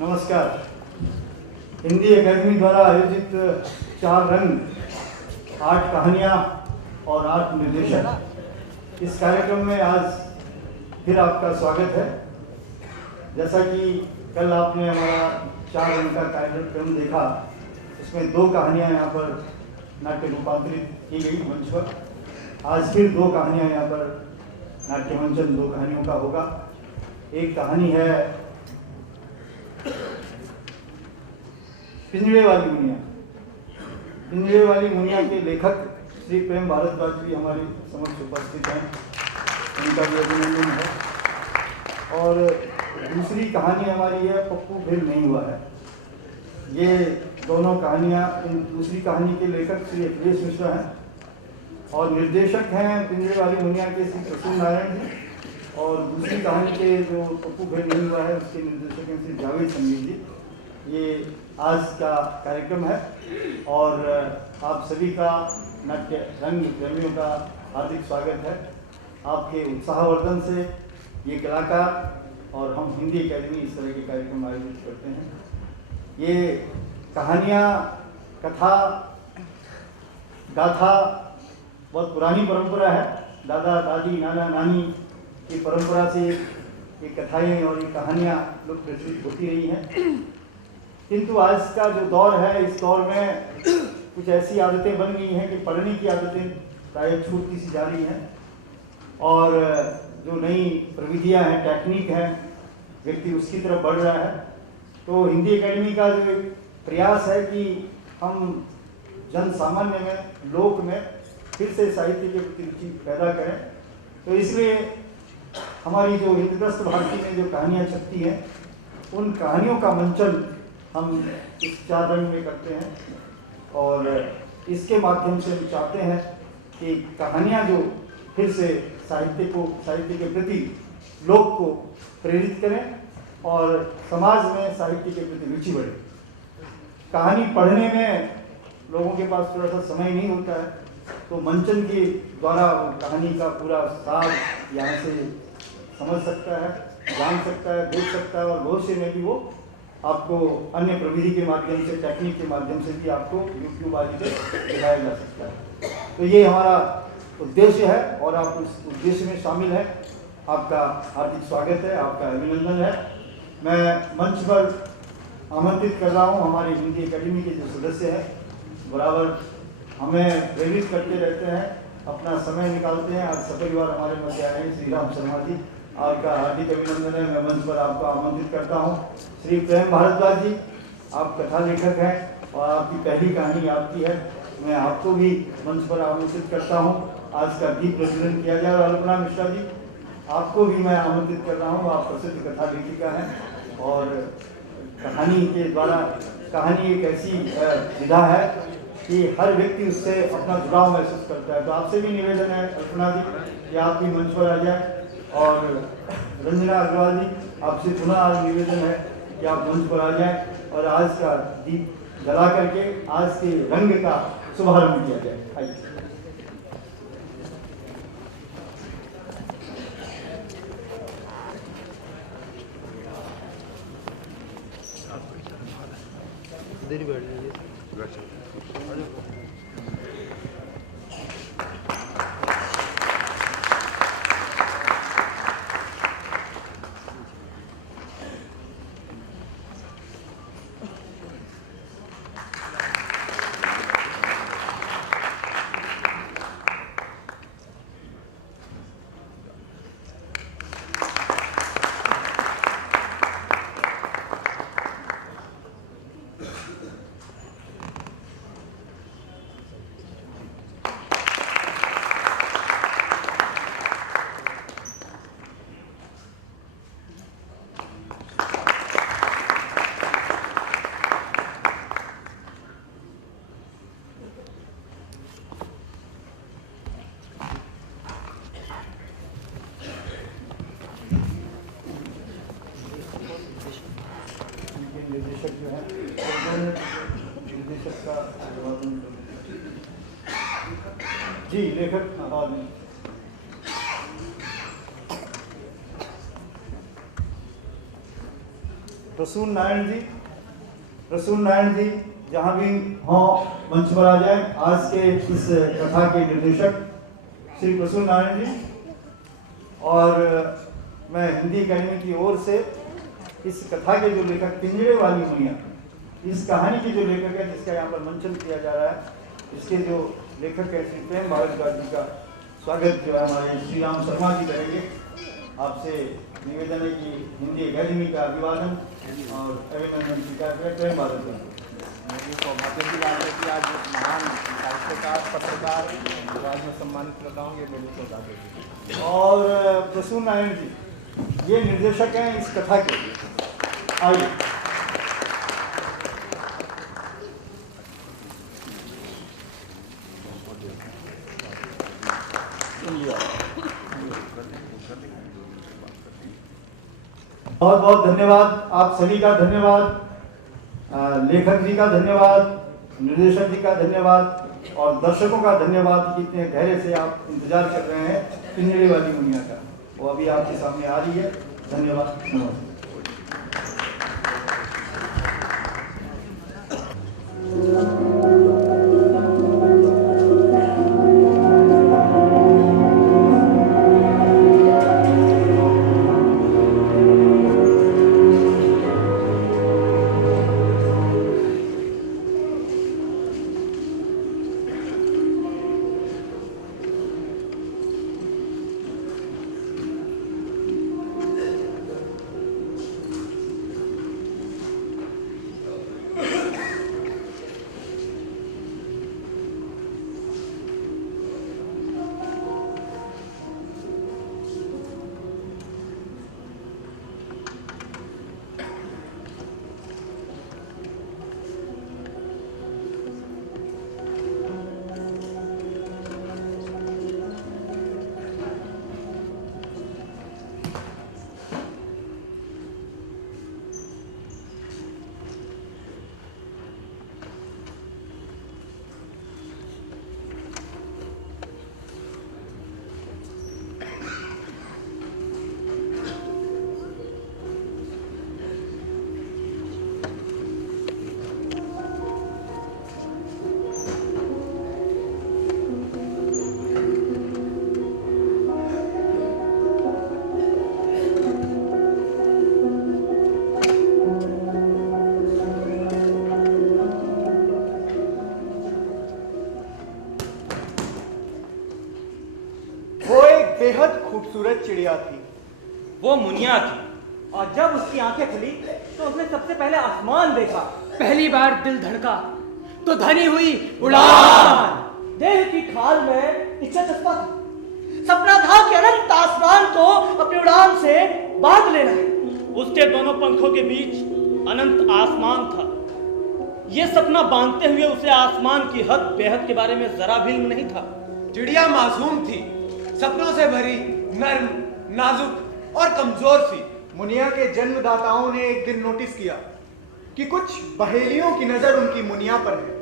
नमस्कार। हिंदी अकादमी द्वारा आयोजित 4 रंग, 8 कहानियाँ और 8 निर्देशक, इस कार्यक्रम में आज फिर आपका स्वागत है। जैसा कि कल आपने हमारा 4 रंग का कार्यक्रम देखा, उसमें 2 कहानियाँ यहाँ पर नाट्य रूपांतरित की गई मंच पर। आज फिर 2 कहानियाँ यहाँ पर नाट्य मंचन 2 कहानियों का होगा। एक कहानी है पिंजरे वाली मुनिया। पिंजरे वाली मुनिया के लेखक श्री प्रेम भारद्वाज जी हमारे समक्ष उपस्थित हैं, उनका भी अभिनंदन है। और दूसरी कहानी हमारी है पप्पू फेल नहीं हुआ है। ये दोनों कहानियाँ, दूसरी कहानी के लेखक श्री अखिलेश मिश्रा हैं और निर्देशक हैं पिंजरे वाली मुनिया के श्री प्रसून नारायण जी, और दूसरी कहानी के जो पप्पू फेल नहीं हुआ है उसके निर्देशक हैं श्री जावेद संगीत जी। ये आज का कार्यक्रम है और आप सभी का नाट्य रंग प्रेमियों का हार्दिक स्वागत है। आपके उत्साहवर्धन से ये कलाकार और हम हिंदी अकादमी इस तरह के कार्यक्रम आयोजित करते हैं। ये कहानियाँ, कथा, गाथा बहुत पुरानी परंपरा है। दादा दादी, नाना नानी की परंपरा से ये कथाएँ और ये कहानियाँ लोग प्रचलित होती रही हैं। किंतु आज का जो दौर है, इस दौर में कुछ ऐसी आदतें बन गई हैं कि पढ़ने की आदतें प्राय छूटती सी जा रही हैं, और जो नई प्रविधियां हैं, टेक्निक है, व्यक्ति उसकी तरफ बढ़ रहा है। तो हिंदी अकेडमी का जो एक प्रयास है कि हम जन सामान्य में, लोक में फिर से साहित्य के प्रति रुचि पैदा करें। तो इसलिए हमारी जो हितग्रस्त भारती में जो कहानियाँ छपती हैं, उन कहानियों का मंचन हम इस 4 रंग में करते हैं, और इसके माध्यम से हम चाहते हैं कि कहानियाँ जो फिर से साहित्य के प्रति लोग को प्रेरित करें और समाज में साहित्य के प्रति रुचि बढ़े। कहानी पढ़ने में लोगों के पास थोड़ा सा समय नहीं होता है, तो मंचन के द्वारा कहानी का पूरा सार यहाँ से समझ सकता है, जान सकता है, देख सकता है, और भविष्य में भी वो आपको अन्य प्रविधि के माध्यम से, टेक्निक के माध्यम से भी आपको यूट्यूब आदि पे दिखाया जा सकता है। तो ये हमारा उद्देश्य है और आप उस उद्देश्य में शामिल हैं। आपका हार्दिक स्वागत है, आपका अभिनंदन है। मैं मंच पर आमंत्रित कर रहा हूँ हमारे हिंदी अकेडमी के जो सदस्य हैं, बराबर हमें प्रेरित करते रहते हैं, अपना समय निकालते हैं। आज सपरिवार हमारे मध्य आए हैं। श्री राम शर्मा जी, आपका हार्दिक अभिनंदन है। मैं मंच पर आपको आमंत्रित करता हूँ। श्री प्रेम भारद्वाज जी, आप कथा लेखक हैं और आपकी पहली कहानी आपकी है। मैं आपको भी मंच पर आमंत्रित करता हूँ। आज का दीप प्रज्वलन किया जाए। और अल्पना मिश्रा जी, आपको भी मैं आमंत्रित कर रहा हूँ। आप प्रसिद्ध कथा लेखिका हैं और कहानी के द्वारा, कहानी एक ऐसी विधा है कि हर व्यक्ति उससे अपना जुड़ाव महसूस करता है। तो आपसे भी निवेदन है अल्पना जी कि आप भी मंच पर आ जाए, और रंजना अग्रवाल जी, आपसे पुनः आज निवेदन है कि आप मंच पर आ जाएं और आज का दीप जला करके आज के रंग का शुभारंभ किया जाए। आइए। देरी बैठ जाइए। निर्देशक जो है, निर्देशक का जी, लेखक बाद में। प्रसून नारायण जी जहाँ भी हों मंच पर आ जाए। आज के इस कथा के निर्देशक श्री प्रसून नारायण जी, और मैं हिंदी अकादमी की ओर से इस कथा के जो लेखक पिंजरे वाली मुनिया, इस कहानी के जो लेखक है जिसका यहाँ पर मंचन किया जा रहा है, इसके जो लेखक है श्री प्रेम भारद्वाज जी का स्वागत जो है हमारे श्री राम शर्मा जी करेंगे। आपसे निवेदन है कि हिंदी अकादमी का अभिवादन और अभिनंदन स्वीकार करें। प्रेम भारद्वाज। मेरी सौभाग्य की बात है कि आज महान साहित्यकार पत्रकार आज मैं सम्मानित करता हूँ, ये मेरी सौभाग्य की। और प्रसून नारायण जी ये निर्देशक हैं इस कथा के। आइए। बहुत बहुत धन्यवाद, आप सभी का धन्यवाद, लेखक जी का धन्यवाद, निर्देशक जी का धन्यवाद और दर्शकों का धन्यवाद कि इतने गहरे से आप इंतजार कर रहे हैं पिंजरे वाली मुनिया का। वो अभी आपके सामने आ रही है। धन्यवाद। नमस्ते। बेहद खूबसूरत चिड़िया थी। वो मुनिया थी, और जब उसकी आंखें खुली तो उसने सबसे पहले आसमान देखा। पहली बार दिल धड़का तो धनी हुई उड़ान। देह की खाल में इच्छा चस्पा थी। सपना था कि अनंत आसमान को अपनी उड़ान से बांध लेना है। उसके दोनों पंखों के बीच अनंत आसमान था। ये सपना बांधते हुए उसे आसमान की हद बेहद के बारे में जरा भी इल्म नहीं था। चिड़िया मासूम थी, सपनों से भरी, नर्म, नाजुक और कमजोर सी। मुनिया के जन्मदाताओं ने एक दिन नोटिस किया कि कुछ बहेलियों की नजर उनकी मुनिया पर है।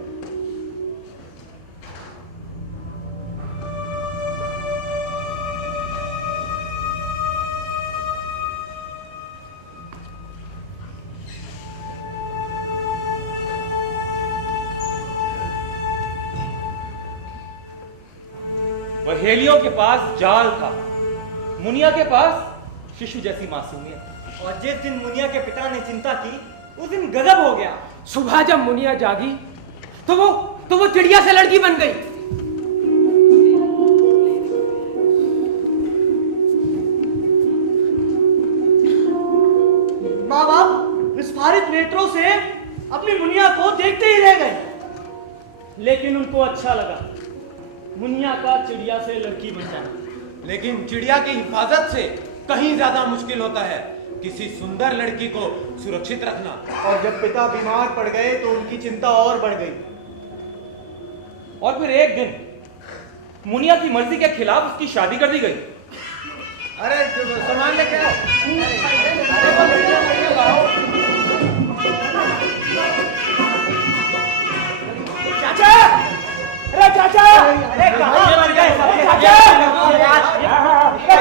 बहेलियों के पास जाल था, मुनिया के पास शिशु जैसी मासूमियत। और जिस दिन मुनिया के पिता ने चिंता की उस दिन गजब हो गया। सुबह जब मुनिया जागी तो वो चिड़िया से लड़की बन गई। माँ बाप विस्फारित नेत्रों से अपनी मुनिया को देखते ही रह गए। लेकिन उनको अच्छा लगा मुनिया का चिड़िया से लड़की बन जाना। लेकिन चिड़िया की हिफाजत से कहीं ज्यादा मुश्किल होता है किसी सुंदर लड़की को सुरक्षित रखना। और जब पिता बीमार पड़ गए तो उनकी चिंता और बढ़ गई। और फिर एक दिन मुनिया की मर्जी के खिलाफ उसकी शादी कर दी गई। अरे सामान लेके आओ। चाचा, अरे चाचा, अरे कहाँ मर गए चाचा,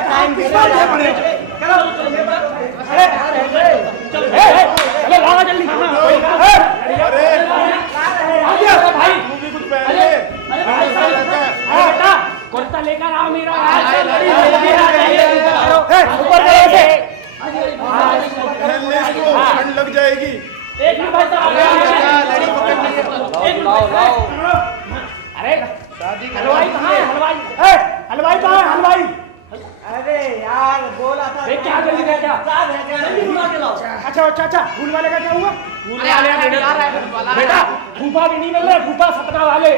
टाइम अरे को लाओ जल्दी। भाई तू भी कुछ पहन ले। बेटा कुर्ता लेकर आओ मेरा। पहन ले इसको, ठंड लग जाएगी। एक मिनट भाई साहब। अरे हलवाई कहाँ है? हलवाई कहाँ है? हलवाई अरे यार बोला था क्या जल्दी क्या जल्दी बुला के लाओ। अच्छा फूल वाले का क्या हुआ? फूल वाले बेटा फूफा भी नहीं मिल रहे, फूफा सपना वाले।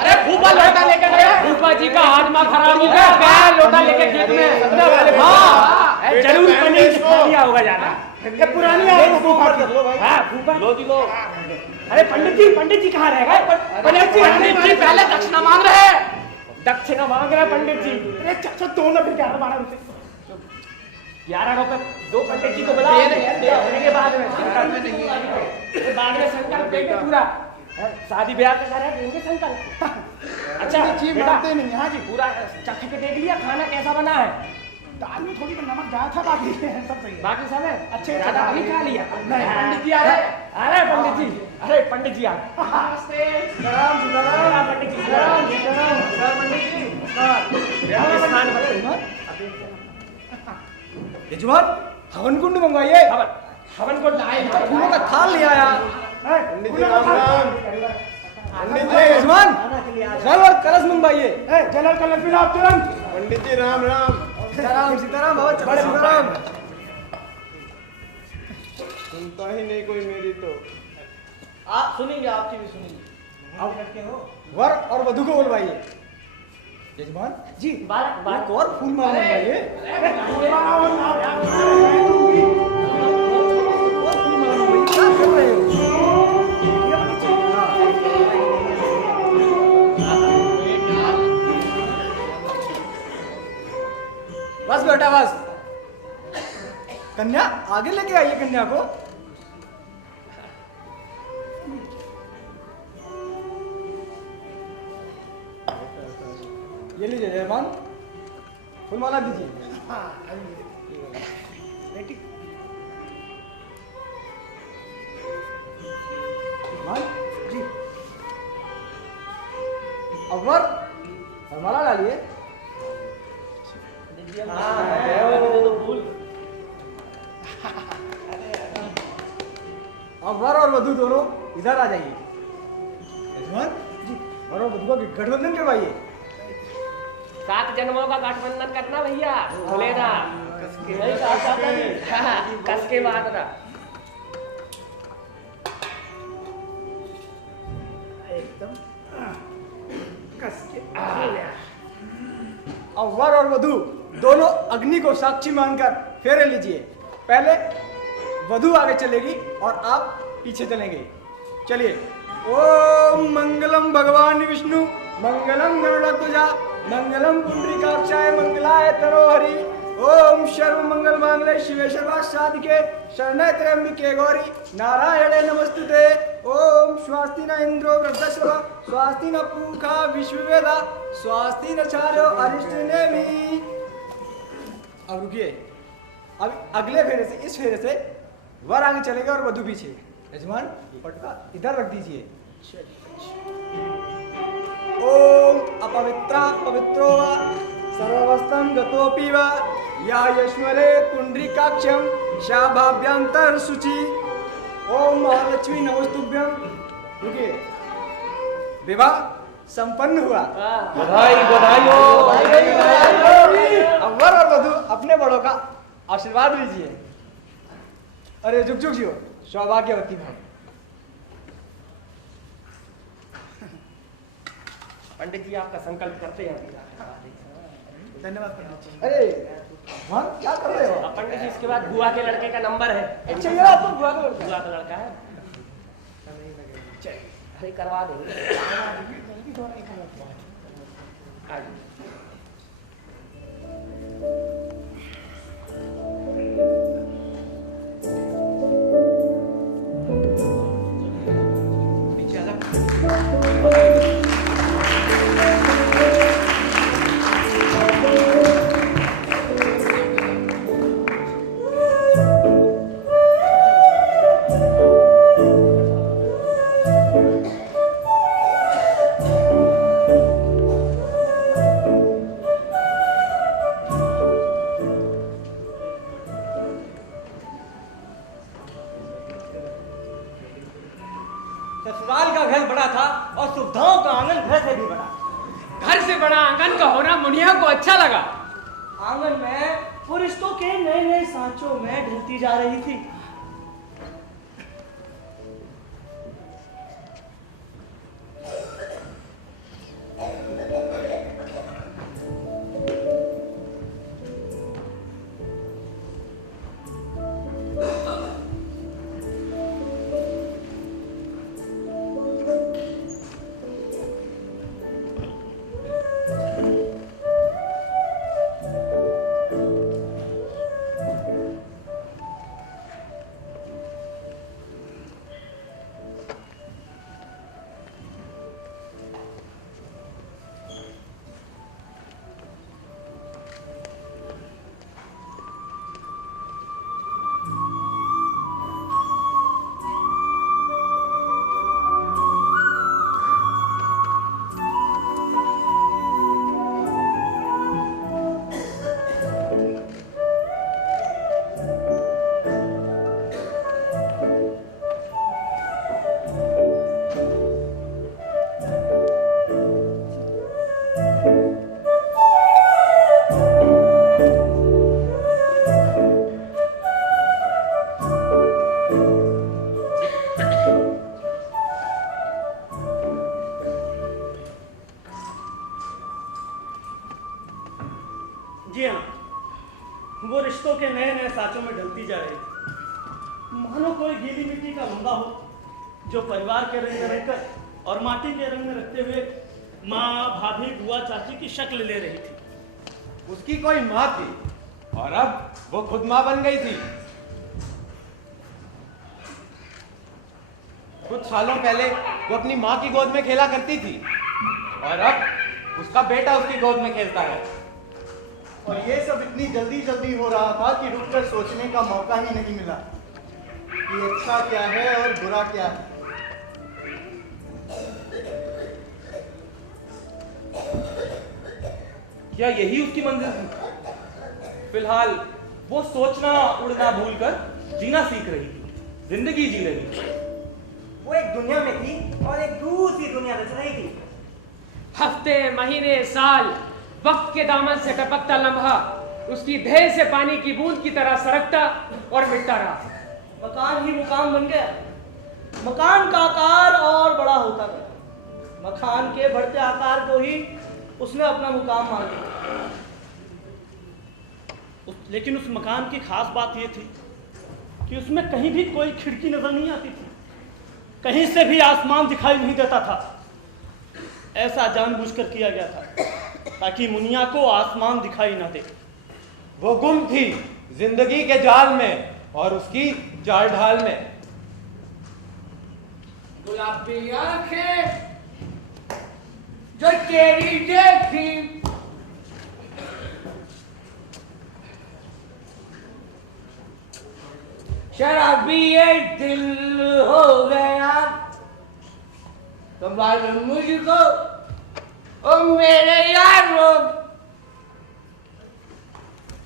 अरे फूफा लोटा लेके गए। फूफा जी का हाथ खराब हो गया, लोटा लेके खेत में सपना वाले। हाँ जरूर पनीर दिया होगा ज्यादा। ये पुरानी है फूफा की। हाँ फूफा लो। अरे पंडित जी कहाँ रह गए? पंडित जी पहले दक्षिणा मांग रहे हैं। दक्षिणा मांग रहे पंडित जी। अरे चाचा दो ना, फिर 11-12 रुपए 11 रुपए दो पंडित जी को बुला देंगे बाद में संकल्प देंगे पूरा। शादी ब्याह का कर रहे देंगे संकल्प। अच्छा मानते नहीं। हाँ जी पूरा चख के देख लिया खाना कैसा बना है? दाल में थोड़ी नमक ज्यादा था, बाकी सब सही। बाकी सब है अच्छे। ज्यादा नहीं खा लिया। पंडित जी आ रहे। अरे पंडित जी आ रहे। पंडित जी यजमान हवन कुंड मंगवाइए। हवन कुंड फूलों का थाल ले आया। पंडित जी राम राम। पंडित जी यजमान जल और कलश मंगवाइए। जल और कलश पिलाओ तुरंत। पंडित जी राम राम। सीताराम बाबा चलो सीताराम। सुनता ही नहीं कोई मेरी तो। आप सुनेंगे, आपकी भी सुनेंगे। आप लड़के हो। वर और वधु को बुलवाइए। यजमान जी बालक और फूल माला मंगवाइए। क्या कर रहे हो? बस बेटा बस। कन्या आगे लेके आइए कन्या को। ये लीजिए जयमान, फूलमाला दीजिए। बेटी जी अवर फूलमाला डालिए। अब वर और वधु दोनों इधर आ जाइए। यजमान जी वर और वधु का गठबंधन करवाइए। 7 जन्मों का गठबंधन करना भैया, भूले ना। कस के बाद ना एकदम कस के। अब वर और वधु दोनों अग्नि को साक्षी मानकर फेरे लीजिए। पहले वधु आगे चलेगी और आप पीछे चलेंगे। चलिए। ओम मंगलम भगवान विष्णु मंगलम गरुड़ध्वजा मंगलम पुंडरीकाक्षाय मंगलाय तनोहरि। ओम सर्व मंगल मांगल्ये शिवे सर्वासाधिके शरण्ये त्र्यंबके गौरी नारायणे नमस्तुते। ओम स्वस्ति न इंद्रो वृद्धश्रवा स्वस्ति न पूषा विश्ववेदा स्वस्ति न चार्यो अरिष्टनेमि। अब रुकिए। अब अगले फेरे से, इस फेरे से वर आगे चलेगा और वधु पीछे। यजमान पटका इधर रख दीजिए। ओम अपवित्रा पवित्रो वा सर्ववस्थं गतोऽपि वा या यश्वरे पुंडरीकाक्षं शाभाभ्यंतर शुचि। ओम महालक्ष्मी नमस्तुभ्यं। रुकिए। विवाह संपन्न हुआ। बधाई बधाई हो। अब वर और वधु अपने बड़ों का आशीर्वाद लीजिए। अरे झुक झुक जियो, सौभाग्यवती भाई। पंडित जी आपका संकल्प करते हैं। धन्यवाद पंडित जी। अरे हाँ क्या कर रहे हो? पंडित जी इसके बाद बुआ के लड़के का नंबर है। अच्छा ये आपको बुआ का लड़का है। अरे करवा देंगे। ससुराल का घर बड़ा था और सुविधाओं का आंगन घर से भी बड़ा। घर से बड़ा आंगन का होना मुनिया को अच्छा लगा। आंगन में वो रिश्तों के नए नए सांचों में ढलती जा रही थी। जी हाँ, वो रिश्तों के नए नए सांचों में ढलती जा रही थी। मानो कोई गीली मिट्टी का लंबा हो जो परिवार के रंग में रहकर और माटी के रंग में रखते हुए माँ, भाभी, बुआ, चाची की शक्ल ले रही थी। उसकी कोई माँ थी और अब वो खुद माँ बन गई थी। कुछ सालों पहले वो अपनी माँ की गोद में खेला करती थी और अब उसका बेटा उसकी गोद में खेलता है। और ये सब इतनी जल्दी जल्दी हो रहा था कि रुककर सोचने का मौका ही नहीं मिला कि अच्छा क्या है और बुरा क्या है। क्या यही उसकी मंजिल थी? फिलहाल वो सोचना उड़ना भूलकर जीना सीख रही थी, जिंदगी जी रही थी। वो एक दुनिया में थी और एक दूसरी दुनिया रच रही थी। हफ्ते, महीने, साल वक्त के दामन से टपकता लम्हा उसकी देह से पानी की बूंद की तरह सरकता और मिटता रहा। मकान ही मुकाम बन गया। मकान का आकार और बड़ा होता गया। मकान के बढ़ते आकार को ही उसने अपना मुकाम मान लिया। लेकिन उस मकान की खास बात यह थी कि उसमें कहीं भी कोई खिड़की नजर नहीं आती थी, कहीं से भी आसमान दिखाई नहीं देता था। ऐसा जानबूझकर किया गया था ताकि मुनिया को आसमान दिखाई ना दे। वो गुम थी जिंदगी के जाल में और उसकी चाल ढाल में। गुलाबी आंखें जो तेरी देखी, शराबी ये दिल हो गया, संभाल मुझको ओ मेरे यारो,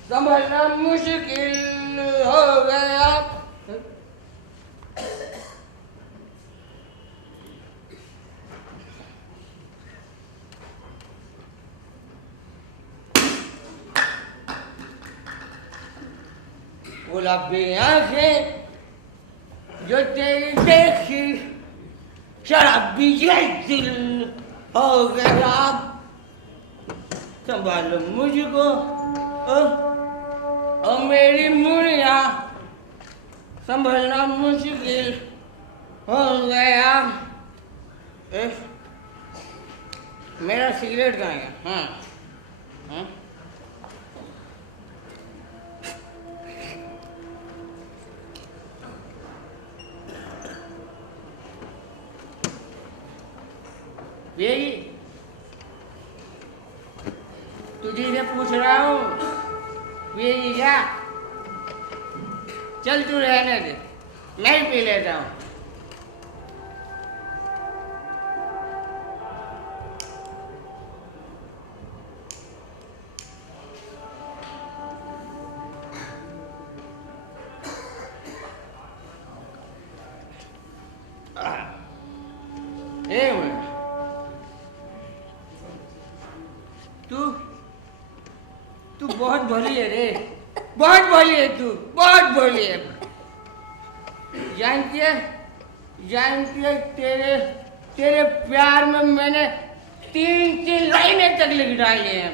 संभलना मुश्किल हो गया। गुलाबी आंखें जो तेरी देखी, शराबी ये दिल हो गया, संभालो मुझको ओ मेरी मुनिया, संभलना मुश्किल हो गया। मेरा सिगरेट कहाँ है? हाँ हाँ यही तुझे से पूछ रहा हूँ, ये क्या? चल तू रहने दे, मैं ही पी लेता हूँ। ए मुनिया, तू बहुत भली है रे, बहुत भली है तू, बहुत भली है। जानती है तेरे प्यार में मैंने 3 लाइनें तक लिख डाली हैं।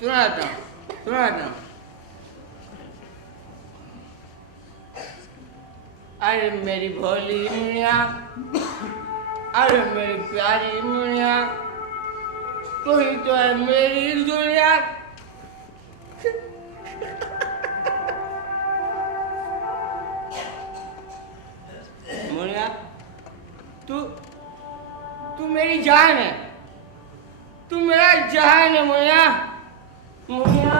सुनाता हूँ। अरे मेरी भोली मुनिया, अरे मेरी प्यारी मुनिया, तू ही तो है मेरी दुनिया। मुनिया, तू मेरी जान है, तू मेरा जान है मुनिया। मुनिया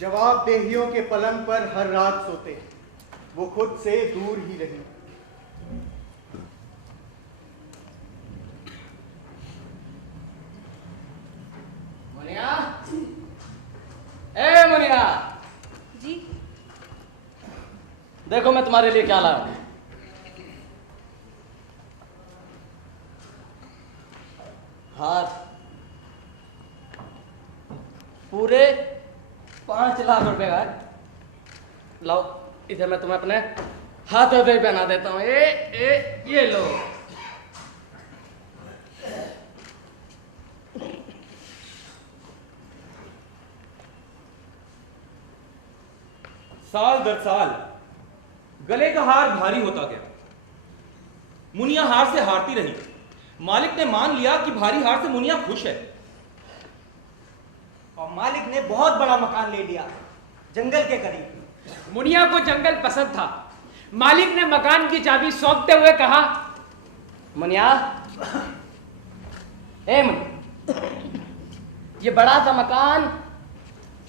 जवाबदेहियों के पलंग पर हर रात सोते, वो खुद से दूर ही रही। मुनिया, ए मुनिया जी, देखो मैं तुम्हारे लिए क्या लाया हूं। हार, पूरे 5 लाख रुपए का है। लाओ, इधर मैं तुम्हें अपने हाथों पे पहना देता हूँ। ये लो। साल दर साल गले का हार भारी होता गया। मुनिया हार से हारती रही। मालिक ने मान लिया कि भारी हार से मुनिया खुश है। और मालिक ने बहुत बड़ा मकान ले लिया, जंगल के करीब। मुनिया को जंगल पसंद था। मालिक ने मकान की चाबी सौंपते हुए कहा, मुनिया, ए मुनिया, ये बड़ा सा मकान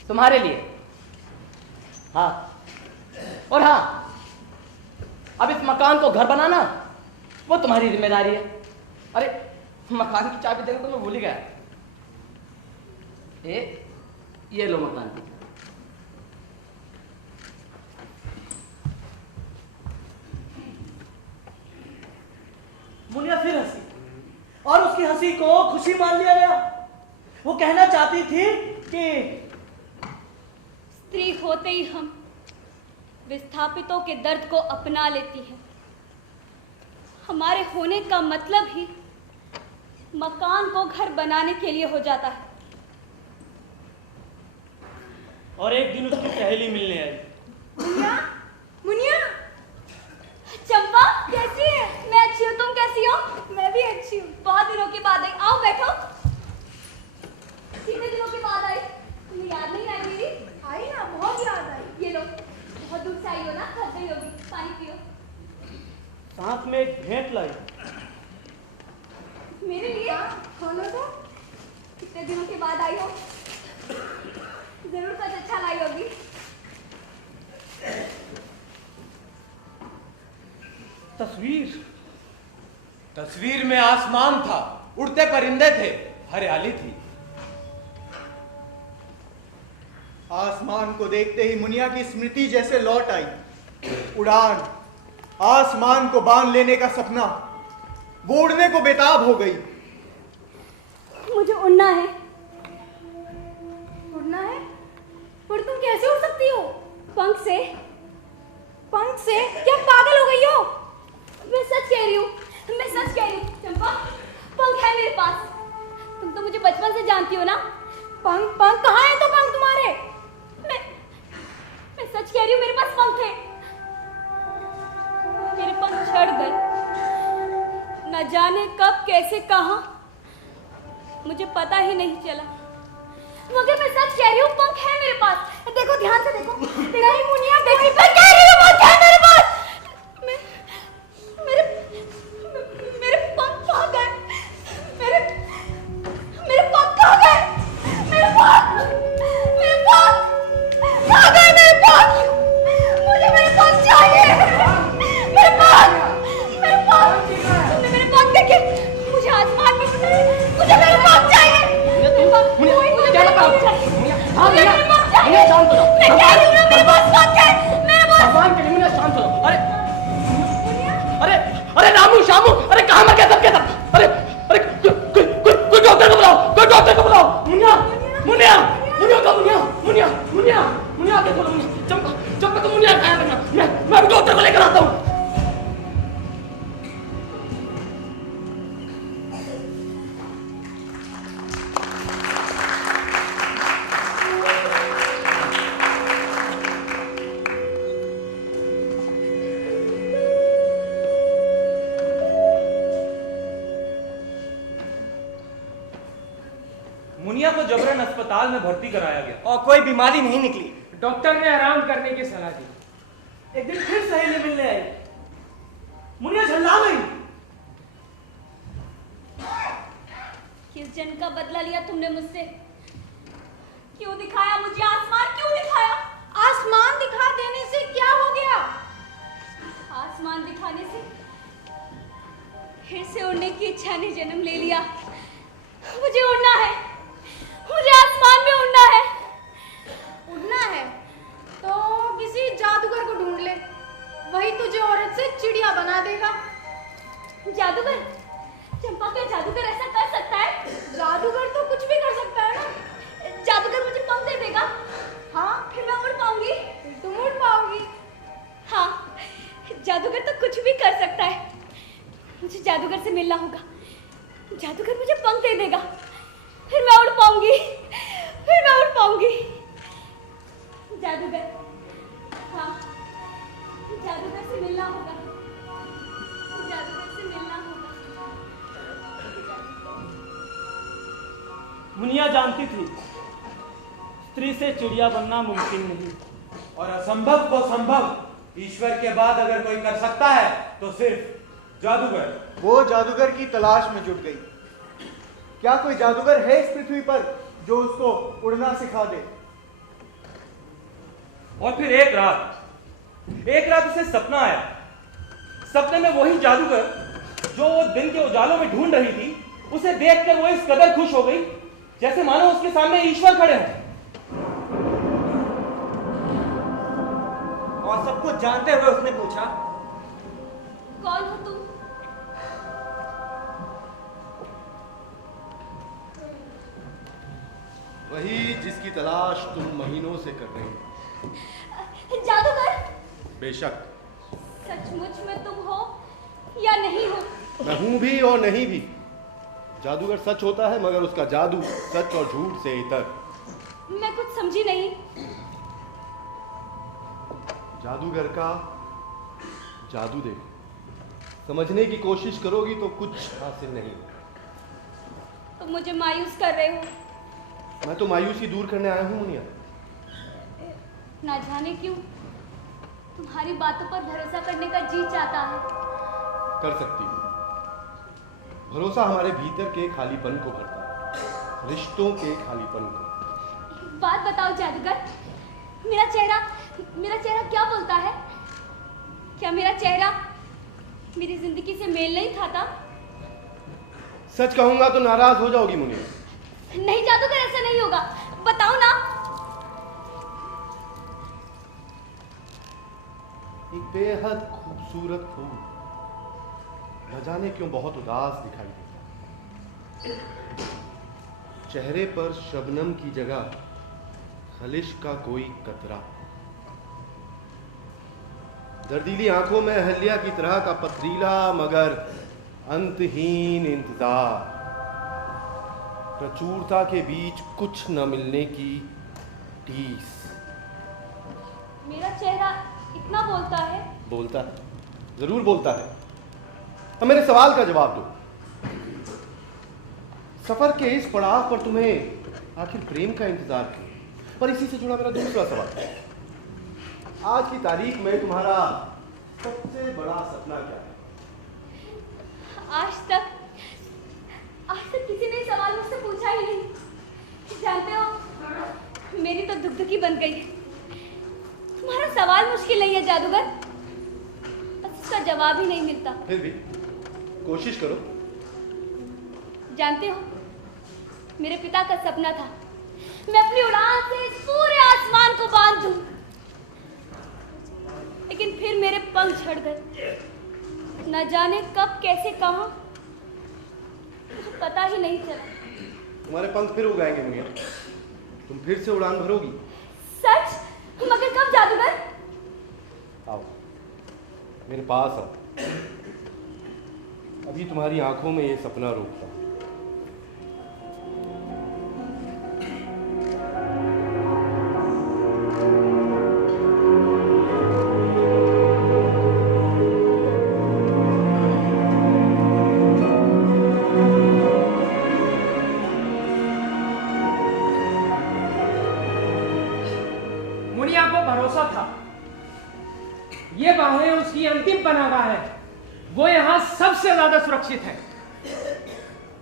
तुम्हारे लिए। हाँ, और हाँ, अब इस मकान को घर बनाना वो तुम्हारी जिम्मेदारी है। अरे, मकान की चाबी देना तो मैं भूल ही गया। ये लो मकान की। मुनिया फिर हंसी और उसकी हंसी को खुशी मान लिया गया। वो कहना चाहती थी कि स्त्री होते ही हम विस्थापितों के दर्द को अपना लेती हैं। हमारे होने का मतलब ही मकान को घर बनाने के लिए हो जाता है। और एक दिन उसकी सहेली मिलने आई। मुनिया, मुनिया, चंपा कैसी है? मैं अच्छी हूँ, तुम कैसी हो? मैं भी अच्छी हूँ। बहुत दिनों के बाद आई। आओ बैठो। कितने दिनों के बाद आई? तुम्हें याद नहीं आई मेरी? आई ना, बहुत याद आई। ये लो, बहुत दूर से आई हो ना, थक गई होगी, पानी पियो। साथ में एक भेंट लाई। मेरे लिए? खोलो तो। कितने दिनों के बाद आई हो, जरूर कुछ अच्छा लाई होगी। तस्वीर में आसमान था, उड़ते परिंदे थे, हरियाली थी। आसमान को देखते ही मुनिया की स्मृति जैसे लौट आई। उड़ान, आसमान को बांध लेने का सपना वो उड़ने को बेताब हो गई। मुझे उड़ना है। उड़ना है? पर तुम कैसे उड़ सकती हो? पंख से। पंख से? क्या पागल हो गई हो? मैं सच कह रही हूँ, मैं सच कह रही हूँ चंपा, पंख है मेरे पास। तुम तो मुझे बचपन से जानती हो ना। पंख? पंख कहाँ है? तो पंख तुम्हारे? मैं सच कह रही हूँ, मेरे पास पंख है। मेरे पंख झड़ गए, न जाने कब कैसे कहाँ, मुझे पता ही नहीं चला। मगर मैं सच कह रही हूँ, पंख है मेरे पास। देखो, ध्यान से देखो। नहीं मुनिया, देखो, मैं कह रही हूँ पंख है मेरे पास। मेरे पंख कहाँ गए? मेरे पंख कहाँ गए? मेरे पंख कहाँ गए? मेरे पंख, मुझे मेरे पंख चाहिए। मेरे पंख, तुमने मेरे पंख देखे? मुझे आसमान में उड़ना, मुझे मेरे पंख चाहिए। क्या बताओ? मुनिया शांत हो जाओ। मैं कह रही हूँ ना, मेरे पास पंख है, मेरे पास। भगवान के लिए मुनिया शांत हो जाओ। अरे रामू शामू, अरे कहाँ मर गया सब के सब? अरे कोई डॉक्टर को बुलाओ, कोई डॉक्टर को बुलाओ। मुनिया का मुनिया आके बोलो। मुनिया चंपा को मुनिया खाया करना। मैं अभी डॉक्टर को लेकर आता हूँ। मुनिया को जबरन अस्पताल में भर्ती कराया गया और कोई बीमारी नहीं निकली। डॉक्टर ने आराम करने की सलाह दी। एक दिन फिर सहेली मिलने आई, मुनिया झल्ला गई। किस जन्म का बदला लिया तुमने मुझसे? क्यों दिखाया मुझे आसमान? क्यों दिखाया? आसमान दिखा देने से क्या हो गया? आसमान दिखाने से फिर से उड़ने की इच्छा ने जन्म ले लिया। मुझे उड़ना है, मुझे आसमान में उड़ना है। उड़ना है तो किसी जादूगर को ढूंढ ले, वही तुझे औरत से चिड़िया बना देगा। जादूगर? चंपा, क्या जादूगर ऐसा कर सकता है? जादूगर तो कुछ भी कर सकता है ना। जादूगर मुझे पंख दे देगा? हाँ, फिर मैं उड़ पाऊंगी? तुम उड़ पाओगी। हाँ, जादूगर तो कुछ भी कर सकता है। मुझे जादूगर से मिलना होगा। जादूगर मुझे पंख दे देगा, फिर मैं उड़ पाऊंगी, फिर मैं उड़ पाऊंगी। जादूगर, हाँ, जादूगर से मिलना होगा, जादूगर से मिलना होगा। मुनिया जानती थी स्त्री से चिड़िया बनना मुमकिन नहीं, और असंभव को संभव ईश्वर के बाद अगर कोई कर सकता है तो सिर्फ जादूगर। वो जादूगर की तलाश में जुट गई। क्या कोई जादूगर है इस पृथ्वी पर जो उसको उड़ना सिखा दे? और फिर एक रात उसे सपना आया। सपने में वही जादूगर जो वो दिन के उजालों में ढूंढ रही थी, उसे देखकर वो इस कदर खुश हो गई जैसे मानो उसके सामने ईश्वर खड़े हैं। और सब कुछ जानते हुए उसने पूछा, कौन हो तुम? वही जिसकी तलाश तुम महीनों से कर रही हो। जादूगर? बेशक। सचमुच में तुम हो या नहीं हो? मैं हूं भी और नहीं भी। जादूगर सच होता है, मगर उसका जादू सच और झूठ से इतर। मैं कुछ समझी नहीं। जादूगर का जादू देखो, समझने की कोशिश करोगी तो कुछ हासिल नहीं। तुम मुझे मायूस कर रहे हो। मैं तो मायूसी दूर करने आया हूं मुनिया। ना जाने क्यों तुम्हारी बातों पर भरोसा करने का जी चाहता है। कर सकती हूँ। भरोसा हमारे भीतर के खालीपन को भरता है, रिश्तों के खालीपन को। बात बताओ जादूगर, मेरा चेहरा क्या बोलता है? क्या मेरा चेहरा मेरी जिंदगी से मेल नहीं खाता? सच कहूंगा तो नाराज हो जाओगी मुनिया। नहीं जादूगर, ऐसा नहीं होगा, बताओ ना। एक बेहद खूबसूरत फूल न जाने क्यों बहुत उदास दिखाई देता। चेहरे पर शबनम की जगह खलिश का कोई कतरा। दर्दीली आंखों में अहल्या की तरह का पथरीला मगर अंतहीन इंतजार। प्रचुरता के बीच कुछ न मिलने की टीस। मेरा चेहरा इतना बोलता है? बोलता है, जरूर बोलता है। अब मेरे सवाल का जवाब दो। सफर के इस पड़ाव पर तुम्हें आखिर प्रेम का इंतजार क्यों? पर इसी से जुड़ा मेरा दूसरा सवाल, आज की तारीख में तुम्हारा सबसे बड़ा सपना क्या है? आज तक किसी ने सवाल मुझसे पूछा ही नहीं। जानते हो, मेरी तो दुगदुगी बन गई है। तुम्हारा सवाल मुश्किल नहीं है जादूगर, बस उसका जवाब ही नहीं मिलता। फिर भी कोशिश करो। जानते हो, मेरे पिता का सपना था मैं अपनी उड़ान से इस पूरे आसमान को बांध दूं, लेकिन फिर मेरे पंख झड़ गए। न जाने कब कैसे कहां, मुझे पता ही नहीं चला। तुम्हारे पंख फिर उगाएंगे मुनिया, तुम फिर से उड़ान भरोगी। सच? मगर कब जादूगर? आओ मेरे पास आओ, अभी तुम्हारी आंखों में ये सपना रोकता हूं। मुनिया को भरोसा था ये बाहें उसकी अंतिम पनाहगाह है, वो यहाँ सबसे ज्यादा सुरक्षित है।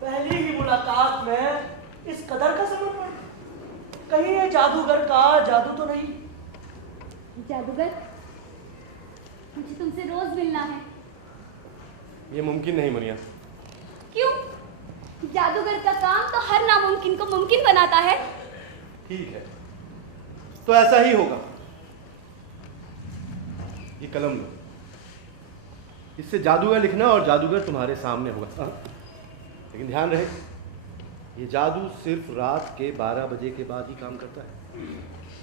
पहली ही मुलाकात में इस कदर का समर्पण, कहीं ये जादूगर का जादू तो नहीं? जादूगर, मुझे तुमसे रोज मिलना है। ये मुमकिन नहीं मुनिया। क्यों? जादूगर का काम तो हर नामुमकिन को मुमकिन बनाता है। ठीक है, तो ऐसा ही होगा। ये कलम लो, इससे जादूगर लिखना और जादूगर तुम्हारे सामने होगा। लेकिन ध्यान रहे, ये जादू सिर्फ रात के 12 बजे के बाद ही काम करता है,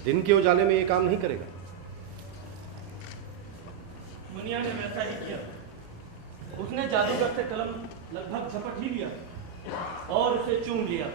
दिन के उजाले में ये काम नहीं करेगा। मुनिया ने वैसा ही किया। उसने जादूगर से कलम लगभग झपट ही लिया और उसे चूम लिया।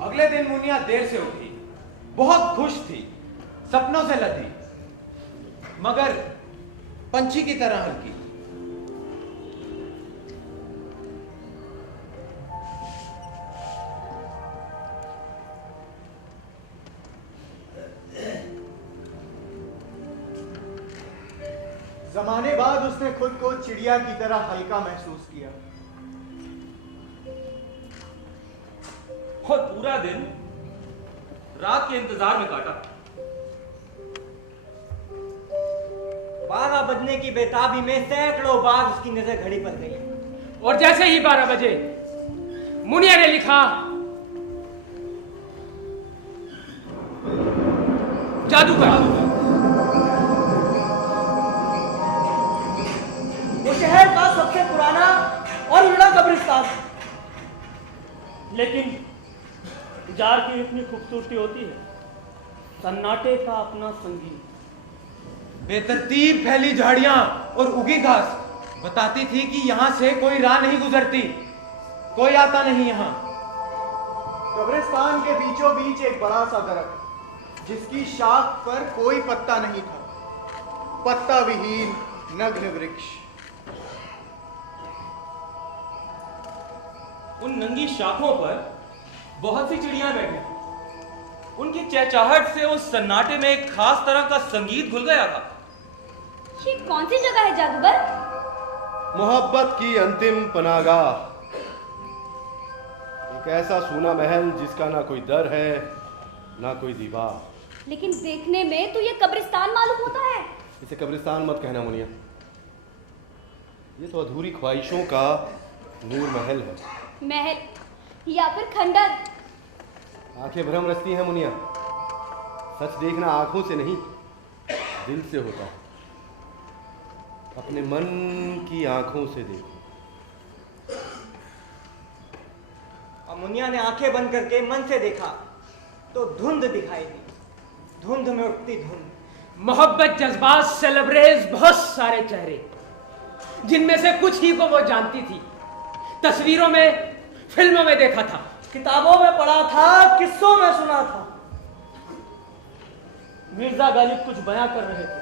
अगले दिन मुनिया देर से उठी, बहुत खुश थी, सपनों से लदी, मगर पंछी की तरह हल्की। जमाने बाद उसने खुद को चिड़िया की तरह हल्का महसूस किया। और पूरा दिन रात के इंतजार में काटा। 12 बजने की बेताबी में सैकड़ों बार उसकी नजर घड़ी पर गई। और जैसे ही 12 बजे मुनिया ने लिखा, जादूगर। वो शहर का सबसे पुराना और बड़ा कब्रिस्तान, लेकिन जार की इतनी खूबसूरती होती है, सन्नाटे का अपना संगीत। बेतरतीब फैली झाड़ियां और उगी घास बताती थी कि यहां से कोई राह नहीं गुजरती, कोई आता नहीं यहां। कब्रिस्तान के बीचों बीच एक बड़ा सा दरख्त, जिसकी शाख पर कोई पत्ता नहीं था, पत्ता विहीन नग्न वृक्ष। उन नंगी शाखों पर बहुत सी चिड़िया बैठी, उनकी चहचहाहट से उस सन्नाटे में एक खास तरह का संगीत घुल गया था। ये कौन सी जगह है जादूगर? मोहब्बत की अंतिम पनाहगाह, एक ऐसा सूना महल जिसका ना कोई दर है ना कोई दीवार। लेकिन देखने में तो ये कब्रिस्तान मालूम होता है। इसे कब्रिस्तान मत कहना मुनिया, ये तो अधूरी ख्वाहिशों का नूर महल है। महल या फिर खंडर? आंखें भ्रम रचती हैं मुनिया, सच देखना आंखों से नहीं दिल से होता है। अपने मन की आंखों से देखो। मुनिया ने आंखें बंद करके मन से देखा तो धुंध दिखाई दी, धुंध में उठती धुंध। मोहब्बत, जज्बात, सेलिब्रेज, बहुत सारे चेहरे, जिनमें से कुछ ही को वो जानती थी। तस्वीरों में, फिल्मों में देखा था, किताबों में पढ़ा था, किस्सों में सुना था। मिर्जा गालिब कुछ बयां कर रहे थे।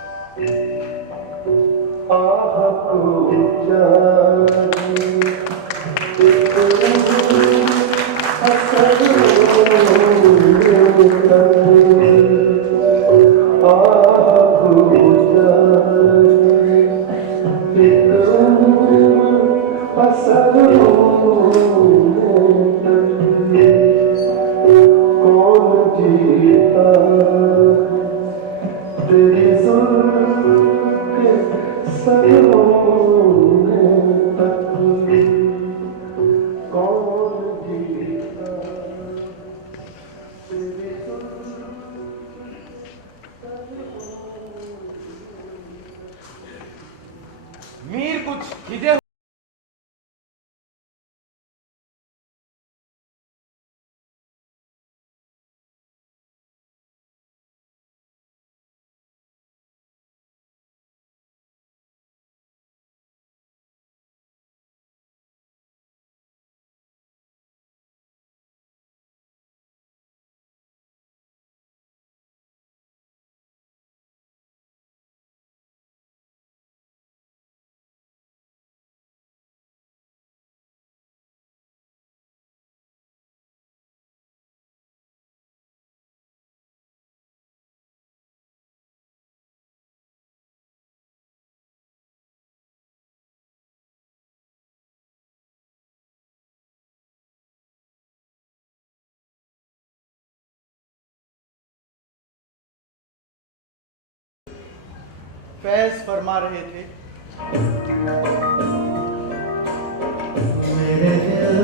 मीर कुछ खिजे फैज फरमा रहे थे, मेरे दिल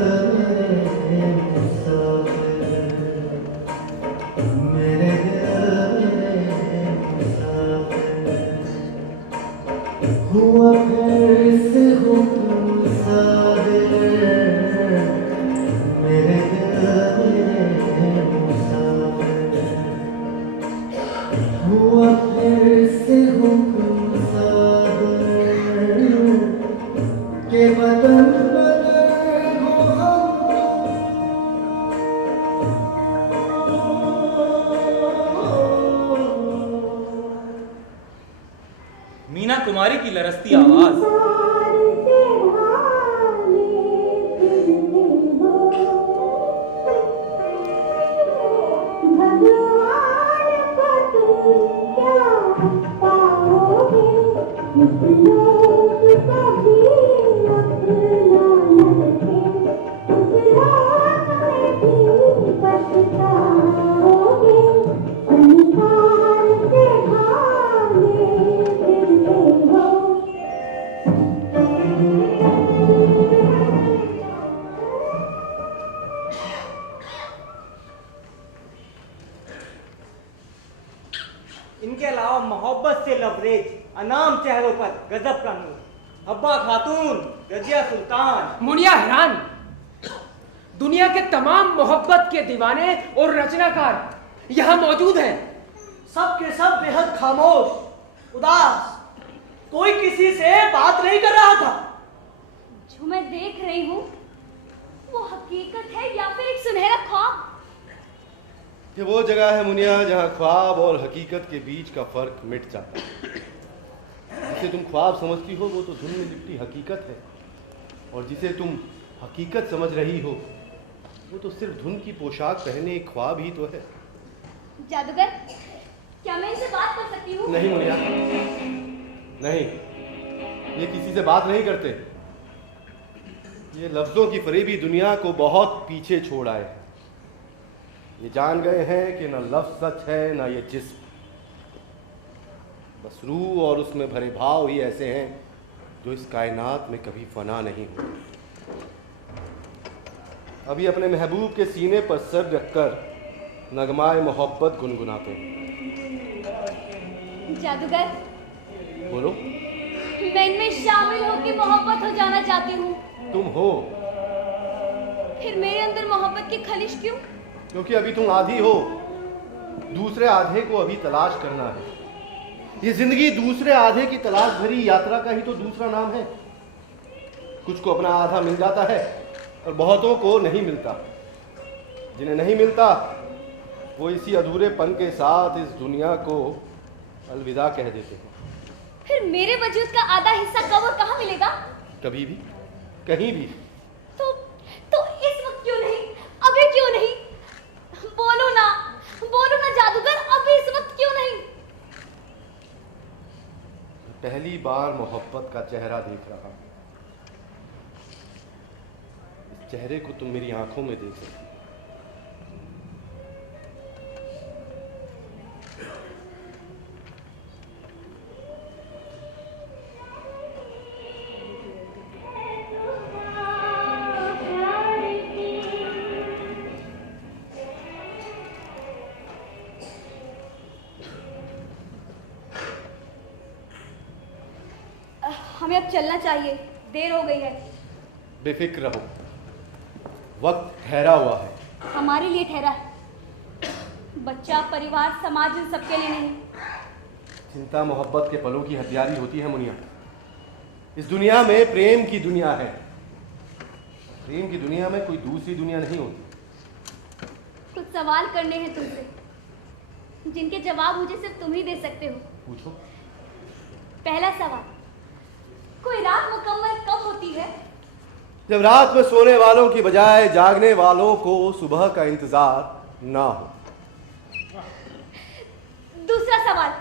मेरे मुसाफिर, मेरे दिल मेरे मुसाफिर, हुआ फिर से हुक्म सादिर, मेरे दिल मेरे मुसाफिर, हुआ फिर से हुक्म के बदन बदन हो मीना कुमारी की लरसती आवाज, इनके अलावा मोहब्बत से लबरेज, अनाम चेहरों पर गजब का नूर। हब्बा खातून, रजिया सुल्तान। मुनिया हैरान, दुनिया के तमाम मोहब्बत के दीवाने और रचनाकार यहाँ मौजूद हैं। सब के सब बेहद खामोश, उदास, कोई किसी से बात नहीं कर रहा था। जो मैं देख रही हूँ वो हकीकत है या फिर एक सुनहरा ख्वाब? ये वो जगह है मुनिया जहाँ ख्वाब और हकीकत के बीच का फर्क मिट जाता है। जिसे तुम ख्वाब समझती हो वो तो धुन में लिपटी हकीकत है, और जिसे तुम हकीकत समझ रही हो वो तो सिर्फ धुन की पोशाक पहने एक ख्वाब ही तो है। जादूगर, क्या मैं इनसे बात कर सकती हूँ? नहीं मुनिया, नहीं, ये किसी से बात नहीं करते। ये लफ्जों की फरेबी दुनिया को बहुत पीछे छोड़ आए। ये जान गए हैं कि न लफ्ज सच है न ये जिस्म, बस रूह और उसमें भरे भाव ही ऐसे हैं जो इस कायनात में कभी फना नहीं होते। अभी अपने महबूब के सीने पर सर रखकर नगमाए मोहब्बत गुनगुनाते हैं। जादूगर, बोलो। मैं इनमें शामिल होकर मोहब्बत हो जाना चाहती हूँ। तुम हो? फिर मेरे अंदर मोहब्बत की खलिश क्यों? क्योंकि अभी तुम आधी हो, दूसरे आधे को अभी तलाश करना है। ये जिंदगी दूसरे आधे की तलाश भरी यात्रा का ही तो दूसरा नाम है। कुछ को अपना आधा मिल जाता है और बहुतों को नहीं मिलता। जिन्हें नहीं मिलता वो इसी अधूरेपन के साथ इस दुनिया को अलविदा कह देते हैं। फिर मेरे वजूद का आधा हिस्सा कब और कहाँ मिलेगा? कभी भी, कहीं भी। तो इस वक्त क्यों नहीं? अभी क्यों नहीं? बोलो ना जादूगर, अभी इस वक्त क्यों नहीं? पहली बार मोहब्बत का चेहरा देख रहा हूं। इस चेहरे को तुम मेरी आंखों में देख सकती हो। हमें अब चलना चाहिए, देर हो गई है। बेफिक्र रहो, वक्त ठहरा हुआ है। हमारे लिए ठहरा है। बच्चा, परिवार, समाज, इन सबके लिए नहीं। चिंता मोहब्बत के पलों की हथियारी होती है मुनिया। इस दुनिया में प्रेम की दुनिया है। प्रेम की दुनिया में कोई दूसरी दुनिया नहीं होती। कुछ सवाल करने हैं तुमसे, जिनके जवाब मुझे सिर्फ तुम ही दे सकते हो। पूछो। पहला सवाल, कोई रात मुकम्मल कब होती है? जब रात में सोने वालों की बजाय जागने वालों को सुबह का इंतजार ना हो। दूसरा सवाल,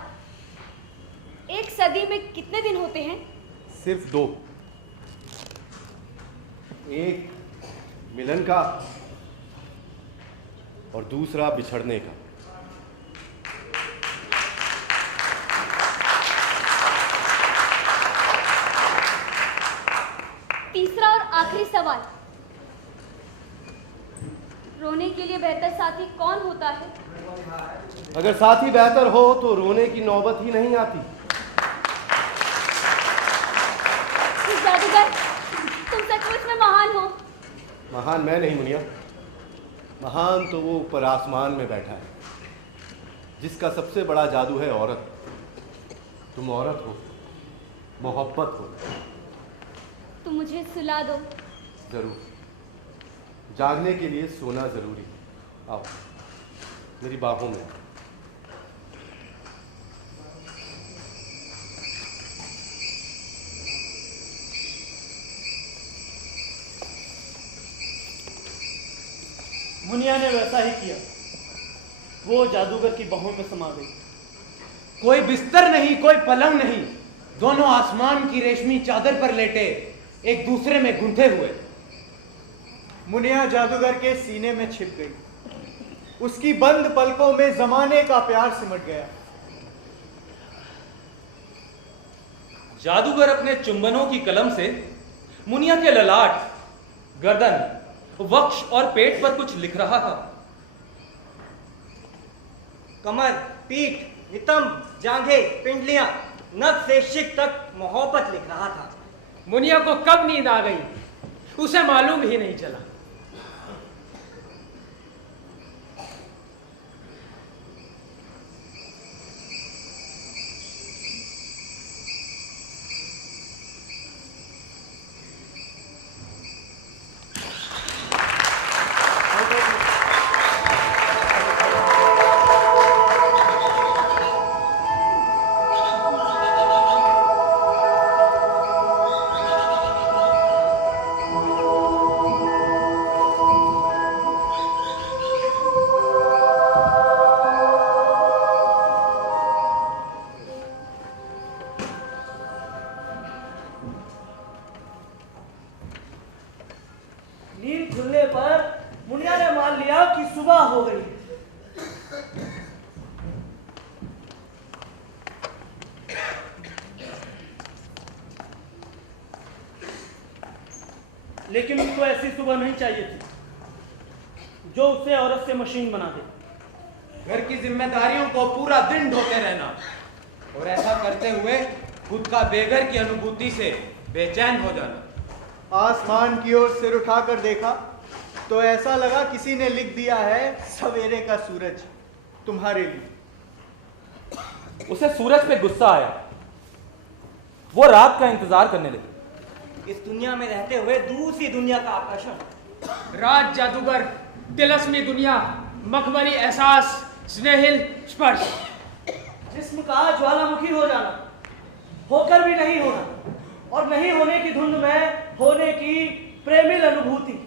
एक सदी में कितने दिन होते हैं? सिर्फ 2। एक मिलन का और दूसरा बिछड़ने का। तीसरा और आखिरी सवाल, रोने के लिए बेहतर साथी कौन होता है? अगर साथी बेहतर हो तो रोने की नौबत ही नहीं आती। जादूगर, तुम सचमुच में महान हो। महान मैं नहीं मुनिया, महान तो वो ऊपर आसमान में बैठा है, जिसका सबसे बड़ा जादू है औरत। तुम औरत हो, मोहब्बत हो। तुम मुझे सुला दो। जरूर, जागने के लिए सोना जरूरी है। आओ मेरी बाहों में। मुनिया ने वैसा ही किया। वो जादूगर की बाहों में समा गई। कोई बिस्तर नहीं, कोई पलंग नहीं, दोनों आसमान की रेशमी चादर पर लेटे एक दूसरे में गुंथे हुए। मुनिया जादूगर के सीने में छिप गई। उसकी बंद पलकों में जमाने का प्यार सिमट गया। जादूगर अपने चुंबनों की कलम से मुनिया के ललाट, गर्दन, वक्ष और पेट पर कुछ लिख रहा था। कमर, पीठ, नितंब, जांघें, पिंडलियां, नभ से शिक तक मोहब्बत लिख रहा था। मुनिया को कब नींद आ गई उसे मालूम ही नहीं चला। लेकिन उसको ऐसी सुबह नहीं चाहिए थी जो उसे औरत से मशीन बना दे। घर की जिम्मेदारियों को पूरा दिन ढोते रहना और ऐसा करते हुए खुद का बेघर की अनुभूति से बेचैन हो जाना। आसमान की ओर सिर उठाकर देखा तो ऐसा लगा किसी ने लिख दिया है सवेरे का सूरज तुम्हारे लिए। उसे सूरज पे गुस्सा आया। वो रात का इंतजार करने लगी। इस दुनिया में रहते हुए दूसरी दुनिया का आकर्षण। राज जादूगर, तिलस्मी दुनिया, मखमली एहसास, स्नेहिल स्पर्श। जिस्म का ज्वालामुखी हो जाना, होकर भी नहीं होना, और नहीं होने की धुंध में होने की प्रेमिल अनुभूति।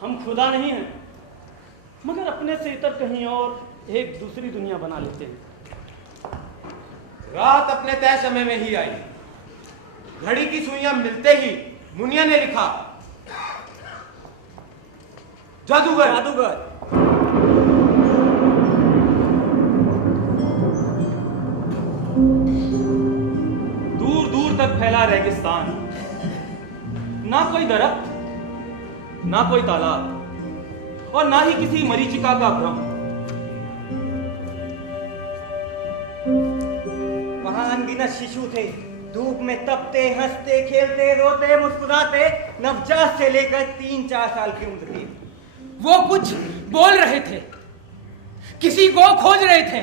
हम खुदा नहीं हैं, मगर अपने से इतर कहीं और एक दूसरी दुनिया बना लेते हैं। रात अपने तय समय में ही आई। घड़ी की सुइयां मिलते ही मुनिया ने लिखा, जादूगर। जादूगर। दूर दूर तक फैला रेगिस्तान, ना कोई दरख्त, ना कोई तालाब, और ना ही किसी मरीचिका का भ्रम। वहां अनगिनत शिशु थे, धूप में तपते, हंसते, खेलते, रोते, मुस्कुराते, नवजात से लेकर 3-4 साल की उम्र के। वो कुछ बोल रहे थे, किसी को खोज रहे थे।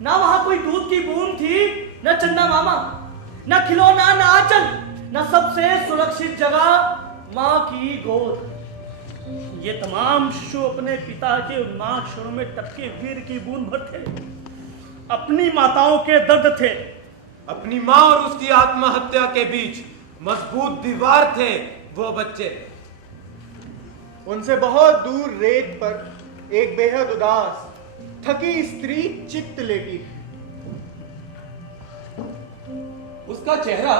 ना वहां कोई दूध की बूंद थी, न चंदा मामा, न खिलौना, न आंचल, न सबसे सुरक्षित जगह मां की गोद। ये तमाम शिशु अपने पिता के उन्माद क्षणों में टपके वीर की बूंद भर थे। अपनी माताओं के दर्द थे। अपनी मां और उसकी आत्महत्या के बीच मजबूत दीवार थे वो बच्चे। उनसे बहुत दूर रेत पर एक बेहद उदास थकी स्त्री चित्त लेटी थी। उसका चेहरा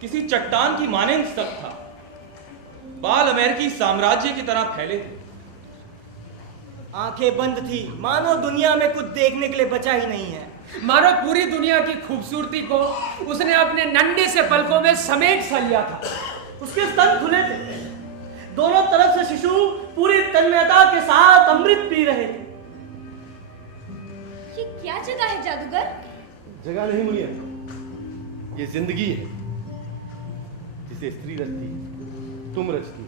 किसी चट्टान की मानेंद सख्त था। बाल अमेरिकी साम्राज्य की तरह फैले थे। आंखें बंद थी, मानो दुनिया में कुछ देखने के लिए बचा ही नहीं है। मानो पूरी दुनिया की खूबसूरती को उसने अपने नन्हे से पलकों में समेट सा लिया था। उसके स्तन खुले थे। दोनों तरफ से शिशु पूरी तन्मयता के साथ अमृत पी रहे थे। ये क्या जगह है जादूगर? जगह नहीं मुनिया, ये जिंदगी है जिसे स्त्री रचती, तुम रचती।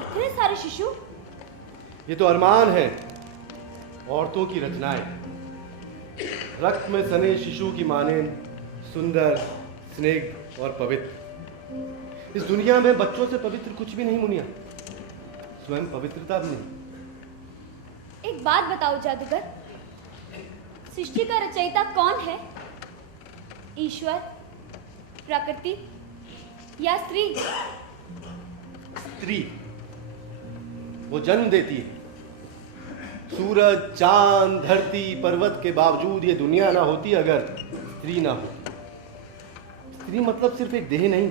इतने सारे शिशु? ये तो अरमान है, औरतों की रचनाएं। रक्त में सने शिशु की मानें सुंदर, स्नेह और पवित्र। इस दुनिया में बच्चों से पवित्र कुछ भी नहीं मुनिया, स्वयं पवित्रता भी नहीं। एक बात बताओ जादूगर, सृष्टि का रचयिता कौन है? ईश्वर, प्रकृति या स्त्री? स्त्री। वो जन्म देती है। सूरज, चांद, धरती, पर्वत के बावजूद ये दुनिया ना होती अगर स्त्री ना हो। स्त्री मतलब सिर्फ एक देह नहीं,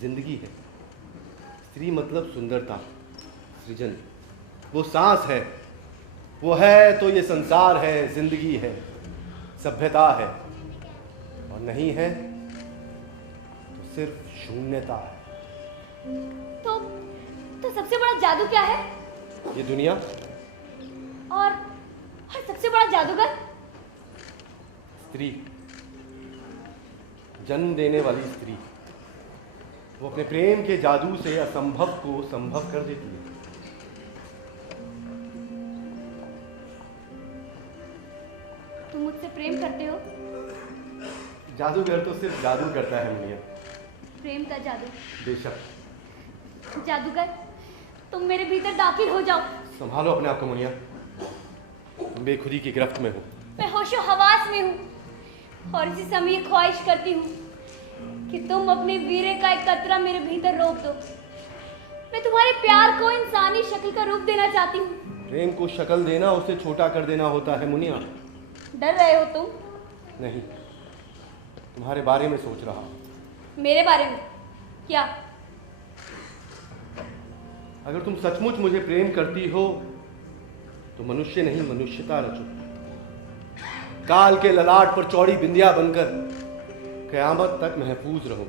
जिंदगी है। स्त्री मतलब सुंदरता, सृजन। वो सांस है, वो है तो ये संसार है, जिंदगी है, सभ्यता है, और नहीं है तो सिर्फ शून्यता है। तो सबसे बड़ा जादू क्या है? ये दुनिया। और सबसे बड़ा जादूगर? स्त्री, जन्म देने वाली स्त्री। वो अपने प्रेम के जादू से असंभव को संभव कर देती है। तुम मुझसे प्रेम करते हो? जादूगर तो सिर्फ जादू करता है मुनिया। प्रेम का जादू? बेशक। जादूगर, तुम मेरे भीतर दाखिल हो जाओ। संभालो अपने आप को मुनिया, तुम बेखुदी की गिरफ्त में हो। मैं होशो हवास में हूँ और इसी समय ये ख्वाहिश करती हूँ कि तुम अपने वीरे का एक कतरा मेरे भीतर रोक दो। मैं तुम्हारे प्यार को इंसानी शक्ल का रूप देना चाहती हूँ। प्रेम को शक्ल देना उसे छोटा कर देना होता है मुनिया। डर रहे हो तुम? नहीं, तुम्हारे बारे में सोच रहा हूँ। मेरे बारे में? क्या? अगर तुम सचमुच मुझे प्रेम करती हो तो मनुष्य नहीं, मनुष्यता रचो। काल के ललाट पर चौड़ी बिंदिया बनकर कयामत तक महफूज रहो।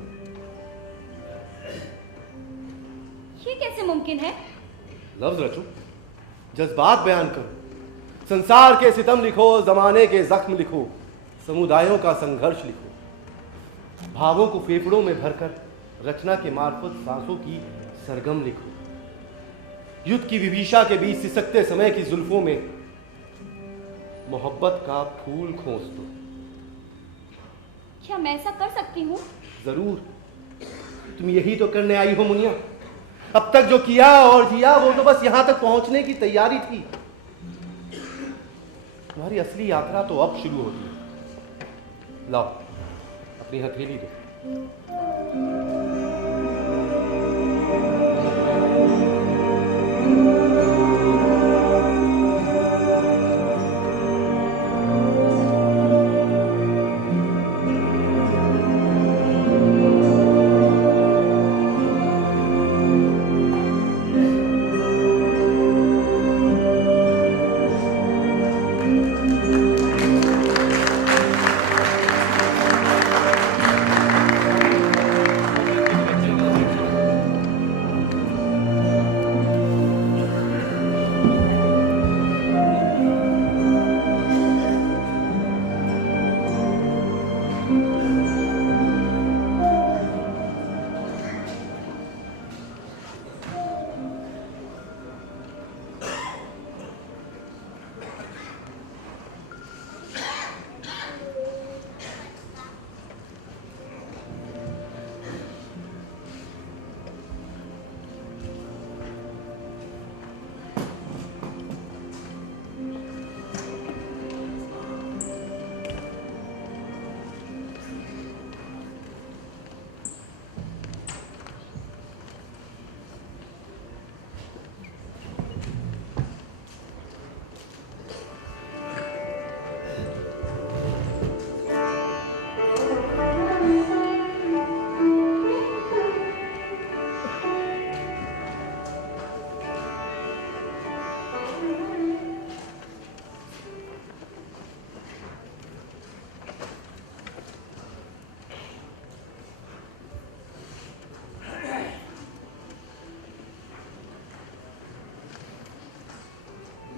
ये कैसे मुमकिन है? लफ्ज रचो, जज्बात बयान करो, संसार के सितम लिखो, जमाने के जख्म लिखो, समुदायों का संघर्ष लिखो, भावों को फेफड़ों में भरकर रचना के मार्फत सांसों की सरगम लिखो, युद्ध की विभीषा के बीच सिसकते समय की जुल्फों में मोहब्बत का फूल खोस दो। क्या मैं ऐसा कर सकती हूँ? जरूर, तुम यही तो करने आई हो मुनिया। अब तक जो किया और जिया वो तो बस यहां तक पहुंचने की तैयारी थी। तुम्हारी असली यात्रा तो अब शुरू होती है। लाओ अपनी हथेली दो।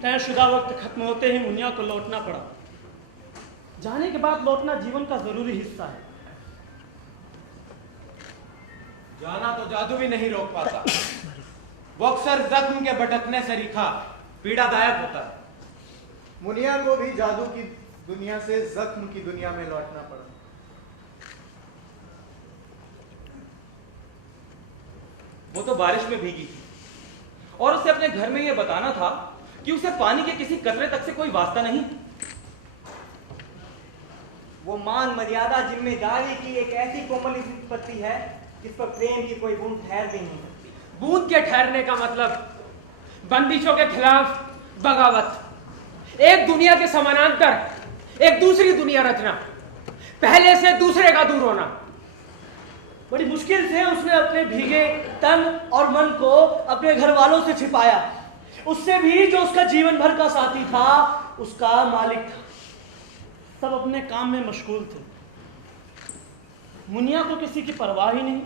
तयशुदा वक्त खत्म होते ही मुनिया को लौटना पड़ा। जाने के बाद लौटना जीवन का जरूरी हिस्सा है। जाना तो जादू भी नहीं रोक पाता। वो अक्सर जख्म के भटकने से रिखा पीड़ादायक होता है। मुनिया को भी जादू की दुनिया से जख्म की दुनिया में लौटना पड़ा। वो तो बारिश में भीगी थी और उसे अपने घर में यह बताना था कि उसे पानी के किसी कतरे तक से कोई वास्ता नहीं। वो मान मर्यादा जिम्मेदारी की एक ऐसी कोमल विपत्ति है जिस पर प्रेम की कोई बूंद ठहर भी नहीं सकती। बूंद के ठहरने का मतलब बंदिशों के खिलाफ बगावत, एक दुनिया के समानांतर एक दूसरी दुनिया रचना, पहले से दूसरे का दूर होना। बड़ी मुश्किल से उसने अपने भीगे तन और मन को अपने घर वालों से छिपाया, उससे भी जो उसका जीवन भर का साथी था, उसका मालिक था। सब अपने काम में मशगूल थे। मुनिया को किसी की परवाह ही नहीं।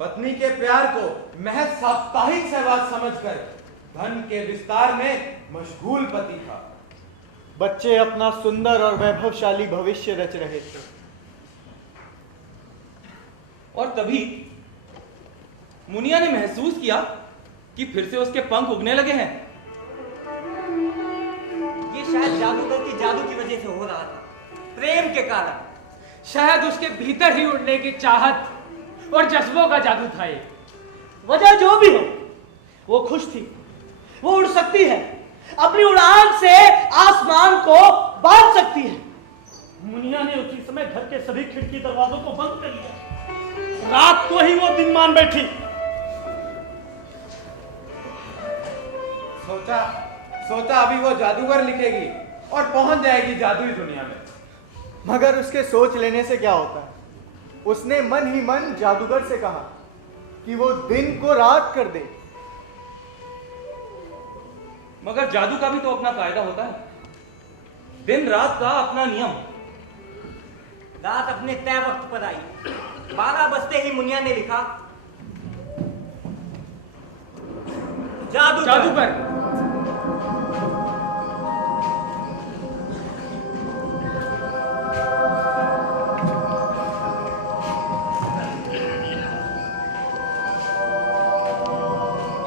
पत्नी के प्यार को महज साप्ताहिक सहवास समझकर धन के विस्तार में मशगूल पति था। बच्चे अपना सुंदर और वैभवशाली भविष्य रच रहे थे। और तभी मुनिया ने महसूस किया कि फिर से उसके पंख उगने लगे हैं। ये शायद जादूगर की जादू की वजह से हो रहा था, प्रेम के कारण। शायद उसके भीतर ही उड़ने की चाहत और जज्बों का जादू था ये। वजह जो भी हो, वो खुश थी। वो उड़ सकती है, अपनी उड़ान से आसमान को बांध सकती है। मुनिया ने उसी समय घर के सभी खिड़की दरवाजों को बंद कर लिया। रात को ही वो दिन मान बैठी। सोचा अभी वो जादूगर लिखेगी और पहुंच जाएगी जादुई दुनिया में। मगर उसके सोच लेने से क्या होता है? उसने मन ही मन जादूगर से कहा कि वो दिन को रात कर दे। मगर जादू का भी तो अपना कायदा होता है, दिन रात का अपना नियम। रात अपने तय वक्त पर आई। 12 बजते ही मुनिया ने लिखा, जादूगर।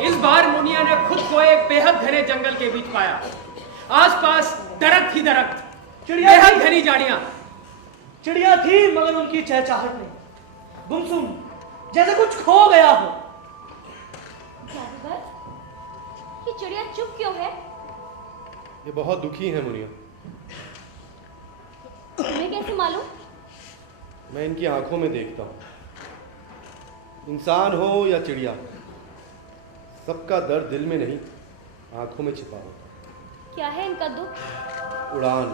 इस बार मुनिया ने खुद को एक बेहद घने जंगल के बीच पाया। आसपास दरख्त ही दरख्त, बेहद घनी झाड़ियां। चिड़िया थी मगर उनकी चहचहाहट नहीं, गुमसुम, जैसे कुछ खो गया हो। जादूगर, ये चिड़िया चुप क्यों है? ये बहुत दुखी है मुनिया। तुम्हें कैसे मालूम? मैं इनकी आंखों में देखता हूँ। इंसान हो या चिड़िया, सबका दर्द दिल में नहीं, आंखों में छिपा होता। क्या है इनका दुख? उड़ान।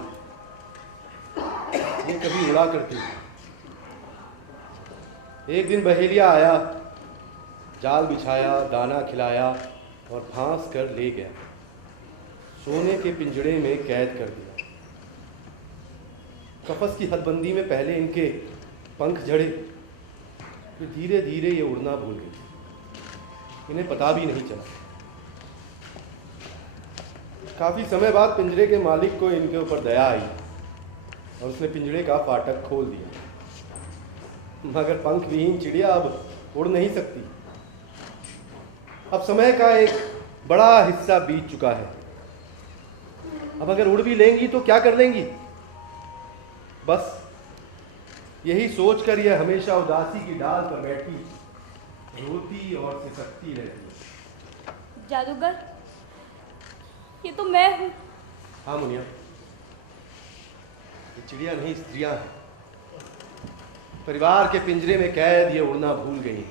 ये कभी उड़ा करती थी। एक दिन बहेलिया आया, जाल बिछाया, दाना खिलाया और फांस कर ले गया। सोने के पिंजड़े में कैद कर दिया। कफस की हदबंदी में पहले इनके पंख झड़े, फिर धीरे धीरे ये उड़ना भूल गए। इन्हें पता भी नहीं चला। काफी समय बाद पिंजरे के मालिक को इनके ऊपर दया आई और उसने पिंजरे का फाटक खोल दिया। मगर पंख विहीन चिड़िया अब उड़ नहीं सकती। अब समय का एक बड़ा हिस्सा बीत चुका है। अब अगर उड़ भी लेंगी तो क्या कर लेंगी? बस यही सोचकर यह हमेशा उदासी की डाल पर बैठी रोती और सिसकती रहती। जादूगर, ये तो मैं हूँ। हाँ मुनिया, ये चिड़िया नहीं, स्त्रियां हैं। परिवार के पिंजरे में कैद ये उड़ना भूल गई।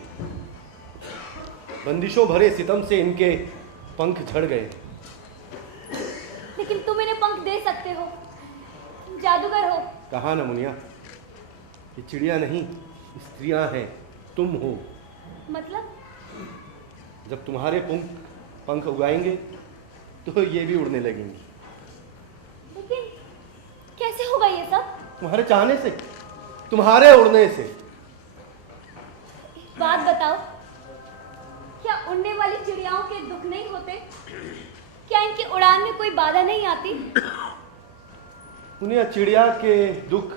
बंदिशों भरे सितम से इनके पंख झड़ गए। लेकिन तुम इन्हें पंख दे सकते हो, जादूगर हो। कहा ना मुनिया, ये चिड़िया नहीं, स्त्रियां हैं, तुम हो। मतलब? जब तुम्हारे पंख उगाएंगे तो ये भी उड़ने लगेंगी। लेकिन कैसे होगा ये सब? तुम्हारे चाहने से, तुम्हारे उड़ने से। बात बताओ, क्या उड़ने वाली चिड़ियाओं के दुख नहीं होते? क्या इनकी उड़ान में कोई बाधा नहीं आती? उन्हें चिड़िया के दुख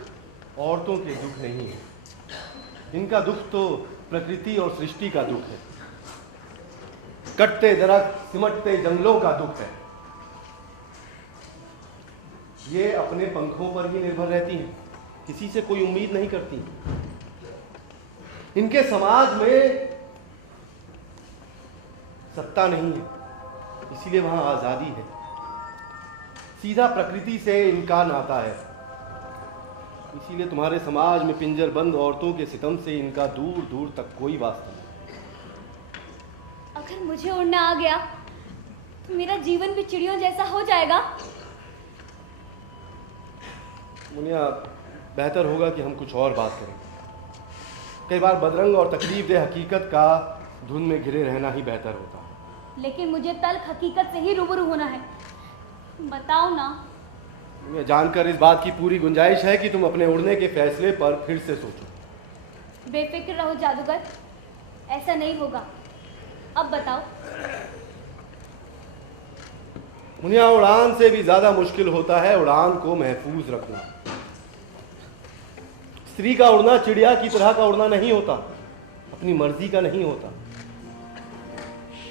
औरतों के दुख नहीं है। इनका दुख तो प्रकृति और सृष्टि का दुख है। कटते दरख्त, सिमटते जंगलों का दुख है। ये अपने पंखों पर ही निर्भर रहती हैं, किसी से कोई उम्मीद नहीं करती। इनके समाज में सत्ता नहीं है, इसीलिए वहां आजादी है। सीधा प्रकृति से इनका नाता है। इसीलिए तुम्हारे समाज में पिंजर बंद औरतों के सितम से इनका दूर दूर तक कोई वास्ता नहीं। अगर मुझे उड़ना आ गया तो मेरा जीवन भी चिड़ियों जैसा हो जाएगा। मुनिया, बेहतर होगा कि हम कुछ और बात करें। कई बार बदरंग और तकलीफ दे हकीकत का धुन में घिरे रहना ही बेहतर होता है। लेकिन मुझे तल्ख हकीकत से ही रूबरू होना है। बताओ ना। मुझे जानकर इस बात की पूरी गुंजाइश है कि तुम अपने उड़ने के फैसले पर फिर से सोचो। बेफिक्र रहो जादूगर, ऐसा नहीं होगा। अब बताओ। मुनिया, उड़ान से भी ज्यादा मुश्किल होता है उड़ान को महफूज रखना। स्त्री का उड़ना चिड़िया की तरह का उड़ना नहीं होता, अपनी मर्जी का नहीं होता।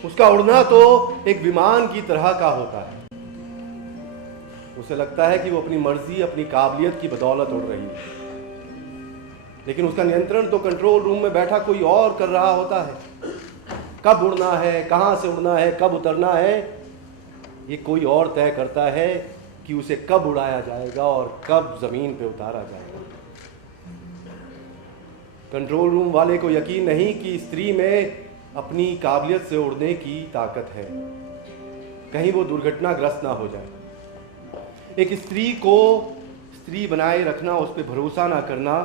उसका उड़ना तो एक विमान की तरह का होता है। उसे लगता है कि वो अपनी मर्जी, अपनी काबिलियत की बदौलत उड़ रही है, लेकिन उसका नियंत्रण तो कंट्रोल रूम में बैठा कोई और कर रहा होता है। कब उड़ना है, कहां से उड़ना है, कब उतरना है, ये कोई और तय करता है कि उसे कब उड़ाया जाएगा और कब जमीन पे उतारा जाएगा। कंट्रोल रूम वाले को यकीन नहीं कि स्त्री में अपनी काबिलियत से उड़ने की ताकत है, कहीं वो दुर्घटनाग्रस्त ना हो जाए। एक स्त्री को स्त्री बनाए रखना, उस पर भरोसा ना करना,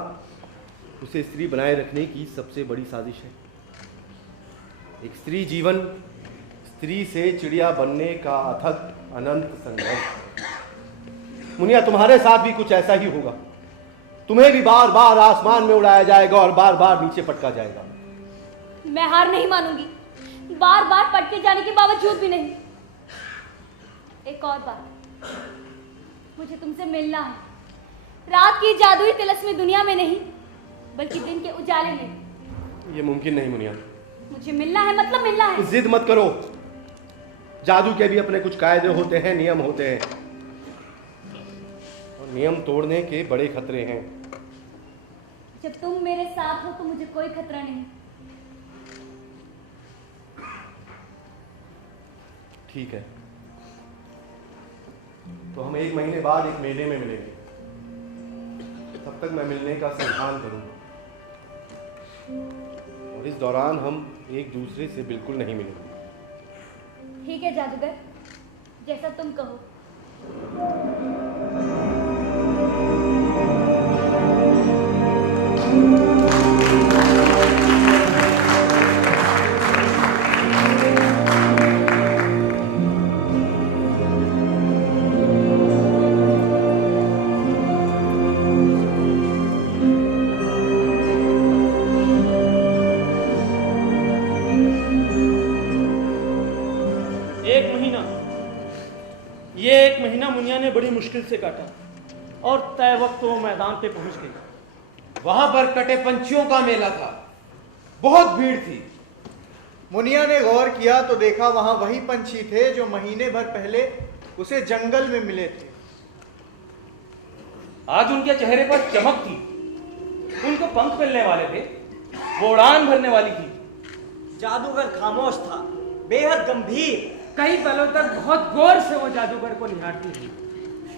उसे स्त्री बनाए रखने की सबसे बड़ी साजिश है। एक स्त्री जीवन, स्त्री से चिड़िया बनने का अथक अनंत संघर्ष। मुनिया, तुम्हारे साथ भी कुछ ऐसा ही होगा। तुम्हें भी बार बार आसमान में उड़ाया जाएगा और बार बार नीचे पटका जाएगा। मैं हार नहीं मानूंगी, बार बार पटके जाने के बावजूद भी नहीं। एक और बात, मुझे तुमसे मिलना है, रात की जादुई तिलस्मी दुनिया में नहीं बल्कि दिन के उजाले में। यह मुमकिन नहीं मुनिया। मुझे मिलना है, मतलब मिलना है। जिद मत करो, जादू के भी अपने कुछ कायदे होते हैं, नियम होते हैं, और नियम तोड़ने के बड़े खतरे हैं। जब तुम मेरे साथ हो तो मुझे कोई खतरा नहीं। ठीक है, तो हम 1 महीने बाद एक मेले में मिलेंगे। तब तक मैं मिलने का संधान करूंगा, और इस दौरान हम एक दूसरे से बिल्कुल नहीं मिलेंगे। ठीक है जादूगर, जैसा तुम कहो। एक महीना मुनिया ने बड़ी मुश्किल से काटा और तय वक्त वो मैदान पे पहुंच गई। वहां पर कटे पंछियों का मेला था, बहुत भीड़ थी। मुनिया ने गौर किया तो देखा वहां वही पंछी थे जो महीने भर पहले उसे जंगल में मिले थे। आज उनके चेहरे पर चमक थी, उनको पंख मिलने वाले थे, वो उड़ान भरने वाली थी। जादूगर खामोश था, बेहद गंभीर। कई पलों तक बहुत गौर से वो जादूगर को निहारती थी,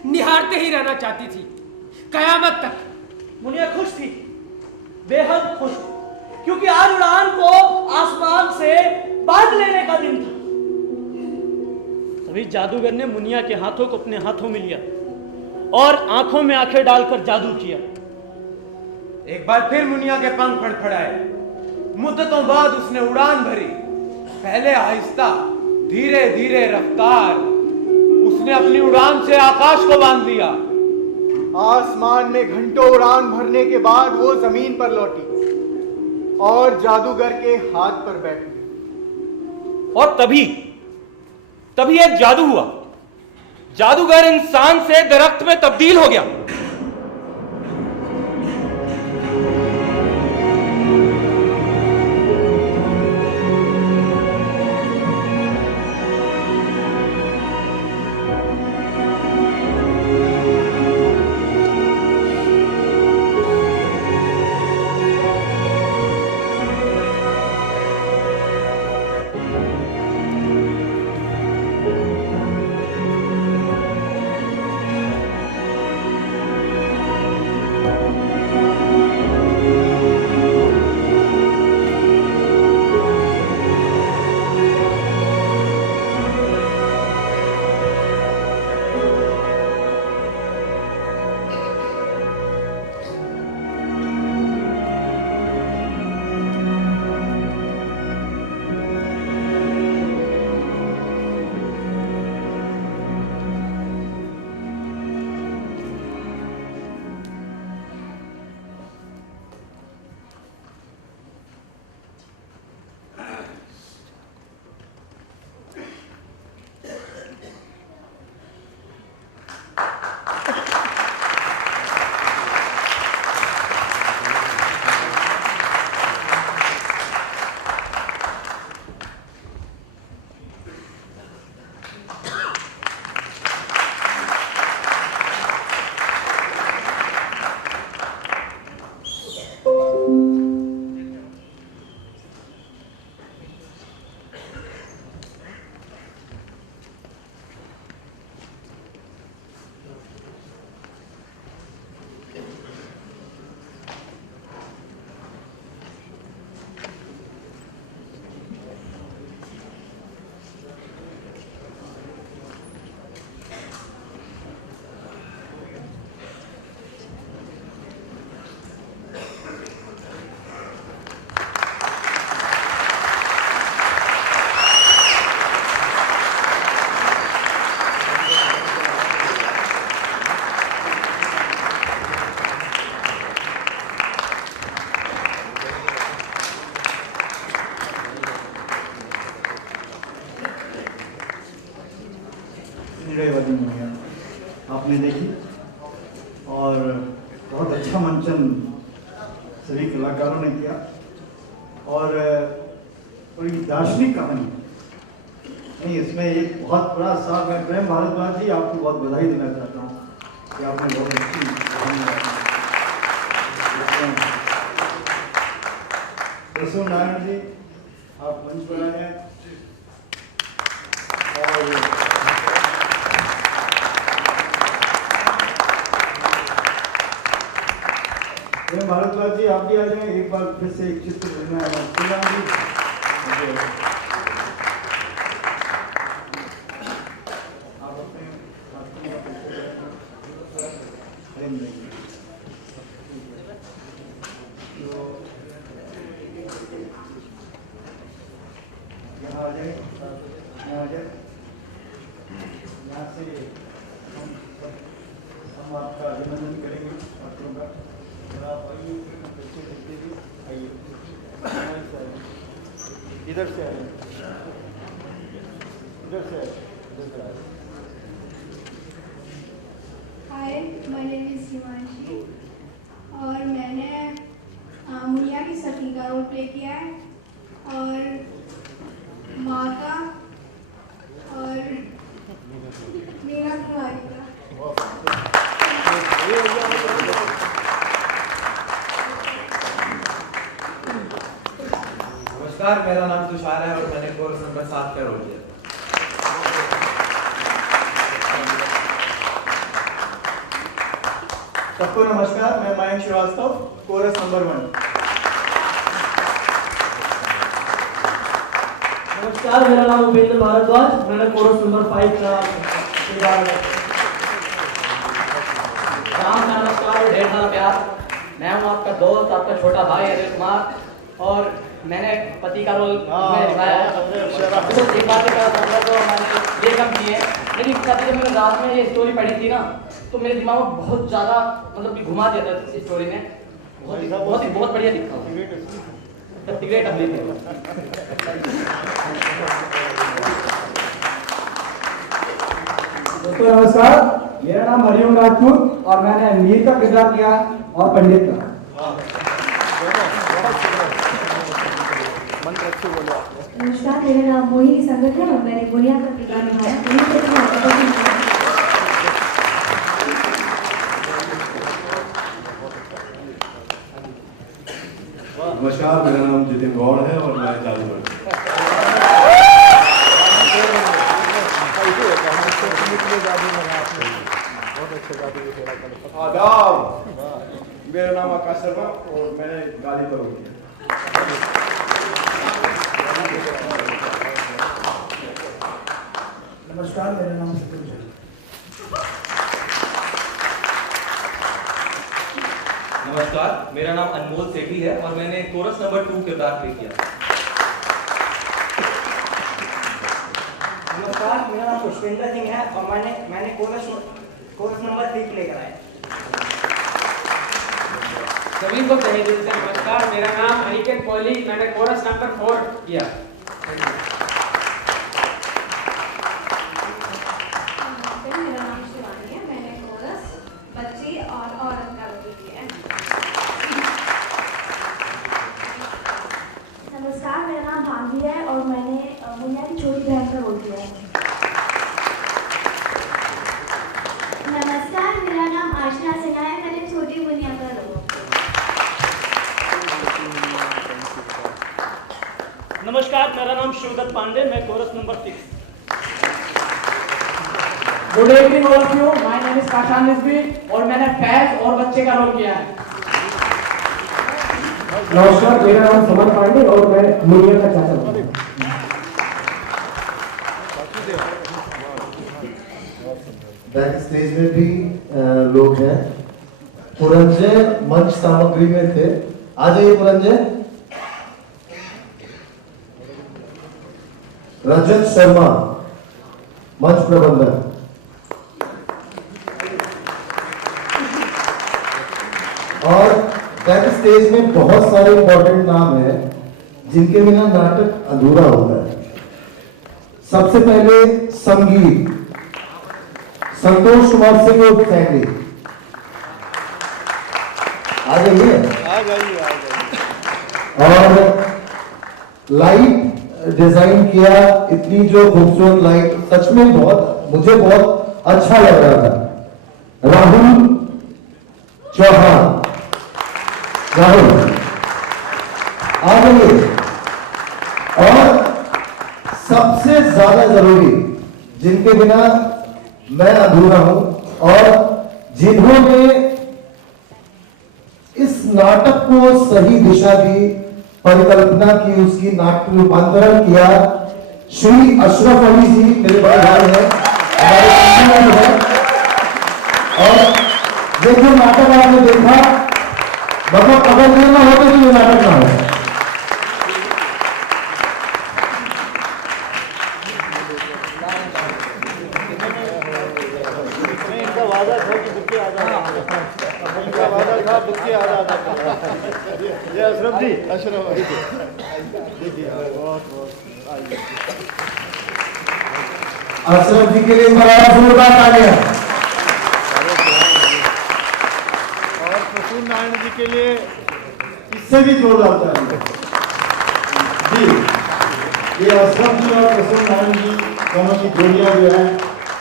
निहारते ही रहना चाहती थी, कयामत तक। मुनिया खुश थी, बेहद खुश, क्योंकि आज उड़ान को आसमान से बांध लेने का दिन था। तभी जादूगर ने मुनिया के हाथों को अपने हाथों में लिया और आंखों में आंखें डालकर जादू किया। एक बार फिर मुनिया के पंख फड़फड़ाए। मुद्दतों बाद उसने उड़ान भरी, पहले आहिस्ता, धीरे धीरे रफ्तार। उसने अपनी उड़ान से आकाश को बांध लिया। आसमान में घंटों उड़ान भरने के बाद वो जमीन पर लौटी और जादूगर के हाथ पर बैठी। और तभी एक जादू हुआ। जादूगर इंसान से दरख्त में तब्दील हो गया। निर्णय वाली मुनिया आपने देखी और बहुत अच्छा मंचन सभी कलाकारों ने किया और बड़ी दार्शनिक कहानी नहीं, इसमें एक बहुत बड़ा साथ है। प्रेम भारद्वाज जी, आपको बहुत बधाई देना चाहता हूँ कि आपने बहुत अच्छी कहानी प्रसून नारायण जी, आप मंच पर आए हैं और प्रेम भारद्वाज जी आप भी आ जाए, एक बार फिर से एक चित्र लेना है। श्रीराम जी आप अपने प्रेम देंगे यहाँ आ जाए, यहाँ आ जाए, यहाँ से हम आपका अभिनंदन करेंगे छात्रों का। आप आइए, बच्चे देखते हुए आइए, इधर से आइए, इधर से आइए। हाय, माय नेम इज हिमांशी और मैंने मुनिया की सखी का रोल प्ले किया है और माँ का और मेरा भाई का। नमस्कार, मेरा नाम तुषार है और मैंने कोर्स नंबर 7 का रोल किया। सबको नमस्कार, मैं मयंक श्रीवास्तव, कोरस नंबर 1। नमस्कार, मेरा नाम उपेंद्र भारद्वाज, मैंने कोरस नंबर 5 का नमस्कार, ढेर सारा प्यार। मैं हूँ आपका दोस्त, आपका छोटा भाई अजय कुमार और मैंने पति का रोल निभाया है। एक बात तो मैंने ये कम किए, लेकिन कभी जब मैंने रात में ये स्टोरी पढ़ी थी ना तो मेरे दिमाग में बहुत ज़्यादा मतलब कि घुमा दिया था इस स्टोरी ने। बहुत बढ़िया लिखा हूँ। ग्रेट दोस्तों नमस्कार, मेरा नाम हरिओम राजपूत और मैंने मीर का किरदार किया और पंडित का। नमस्कार, मेरा नाम मोहिनी संगत है और मैंने गुनिया का किरदार निभाया। नमस्कार, मेरा नाम जितिन गौड़ है और मैं जादूगर। आदाब, मेरा नाम आकाश शर्मा और मैंने गाली पर रोल किया। नमस्कार, मेरा नाम सत्यम है। नमस्कार, मेरा नाम अनमोल सेठी है और मैंने कोरस नंबर 2 किरदार प्ले किया। नमस्कार, मेरा नाम पुष्पेंद्र सिंह है और मैंने कोरस नंबर 3 प्ले कराया। सभी को तहे दिल से नमस्कार, मेरा नाम अनिकेत कोहली, मैंने कोरस नंबर 4 किया। मेरा नाम शिवानी है, मैंने कोरस बच्ची और औरत का रोल किया है। नमस्कार, मेरा नाम भांगी है और मैंने मुनिया की छोटी बहन का रोल किया है। नमस्कार, मेरा नाम आशना सिन्हा है, मैंने छोटी मुनिया का रोल। नमस्कार, मेरा नाम शिवदत्त पांडे, मैं chorus number 6। Good evening all of you, my name is Kashan Rizvi और मैंने फैज और बच्चे का रोल किया है। नमस्कार, मेरा नाम समर पांडे और मैं मुनिया का चाचा हूँ। बैक स्टेज में भी लोग हैं। पुरंजय मंच सामग्री में थे, आ जाइए पुरंजय। रजत शर्मा मंच प्रबंधक। और बैक स्टेज में बहुत सारे इंपॉर्टेंट नाम हैं जिनके बिना नाटक अधूरा होता है। सबसे पहले संगीत, संतोष कुमार सिंह उर्फ सैंडी। आ जाइए। और लाइट डिजाइन किया, इतनी जो खूबसूरत लाइट, सच में मुझे बहुत अच्छा लग रहा था। राहुल चौहान, राहुल आ जाइए। और सबसे ज्यादा जरूरी, जिनके बिना मैं अधूरा हूं और जिन्होंने इस नाटक को सही दिशा दी, परिकल्पना की, उसकी नाट्य रूपांतरण किया, श्री अशरफ अली जी मेरे बड़े भाई हैं, हमारे है। और ये जो नाटक आपने देखा, मतलब अगर ये ना होते तो ये नाटक ना हो। इनका वादा था कि बुके आ जाएगा, इनका वादा था बुके आ जाता। ये अशरफ जी, अशरफ भाई देखिए, बहुत अशरफ जी के लिए बड़ा जोरदार तालियां। और प्रसून नारायण जी के लिए इससे भी जोरदार तालियां जी। ये अशरफ जी और प्रसून नारायण जी दोनों की जोड़ियां जो है,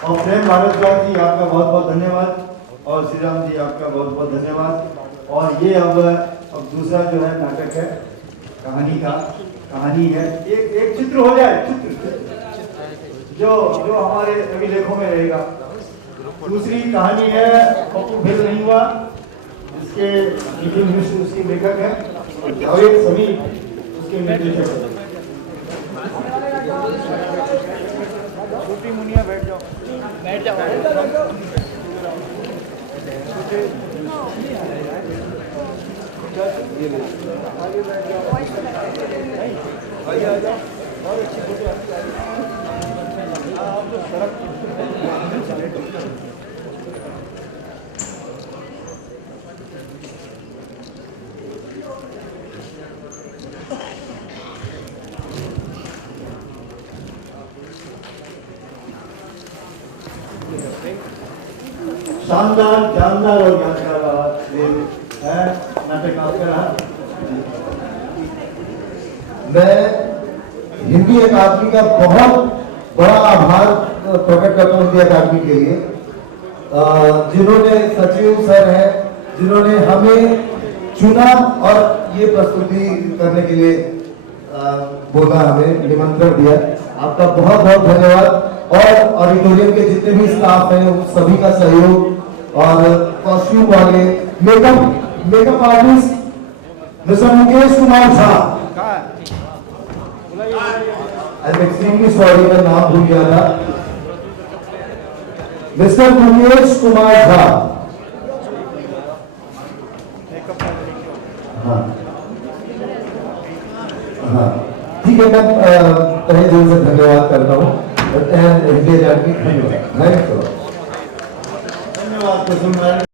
और प्रेम भारद्वाज जी आपका बहुत बहुत धन्यवाद, और श्री राम जी आपका बहुत बहुत धन्यवाद। और ये अब दूसरा जो है नाटक है, कहानी है, एक चित्र हो जाए, चित्र जो हमारे अभिलेखों में रहेगा। दूसरी कहानी है पप्पू भेद नहीं हुआ, इसके निखिल मिश्र उसके लेखक है, जावेद समी उसके निर्देशक है। छोटी मुनिया बैठ जाओ। आइए आ जाओ, और अच्छी फोटो आप तो सड़क शानदार, जानदार और यादगार है नाटक आपका रहा। मैं हिंदी अकादमी का बहुत बड़ा आभार प्रकट करता हूँ हिंदी अकादमी के लिए, जिन्होंने सचिव सर हैं, जिन्होंने हमें चुना और ये प्रस्तुति करने के लिए बोला, हमें निमंत्रण दिया। आपका बहुत बहुत धन्यवाद। और ऑडिटोरियम के जितने भी स्टाफ हैं उन सभी का सहयोग, और कॉस्ट्यूम वाले, makeup artist mister Mukesh Kumar Jha, I am extremely sorry मैं नाम भूल गया था, मिस्टर मुकेश कुमार झा। हाँ ठीक है, मैं तहे दिल से धन्यवाद करता हूँ। धन्यवाद।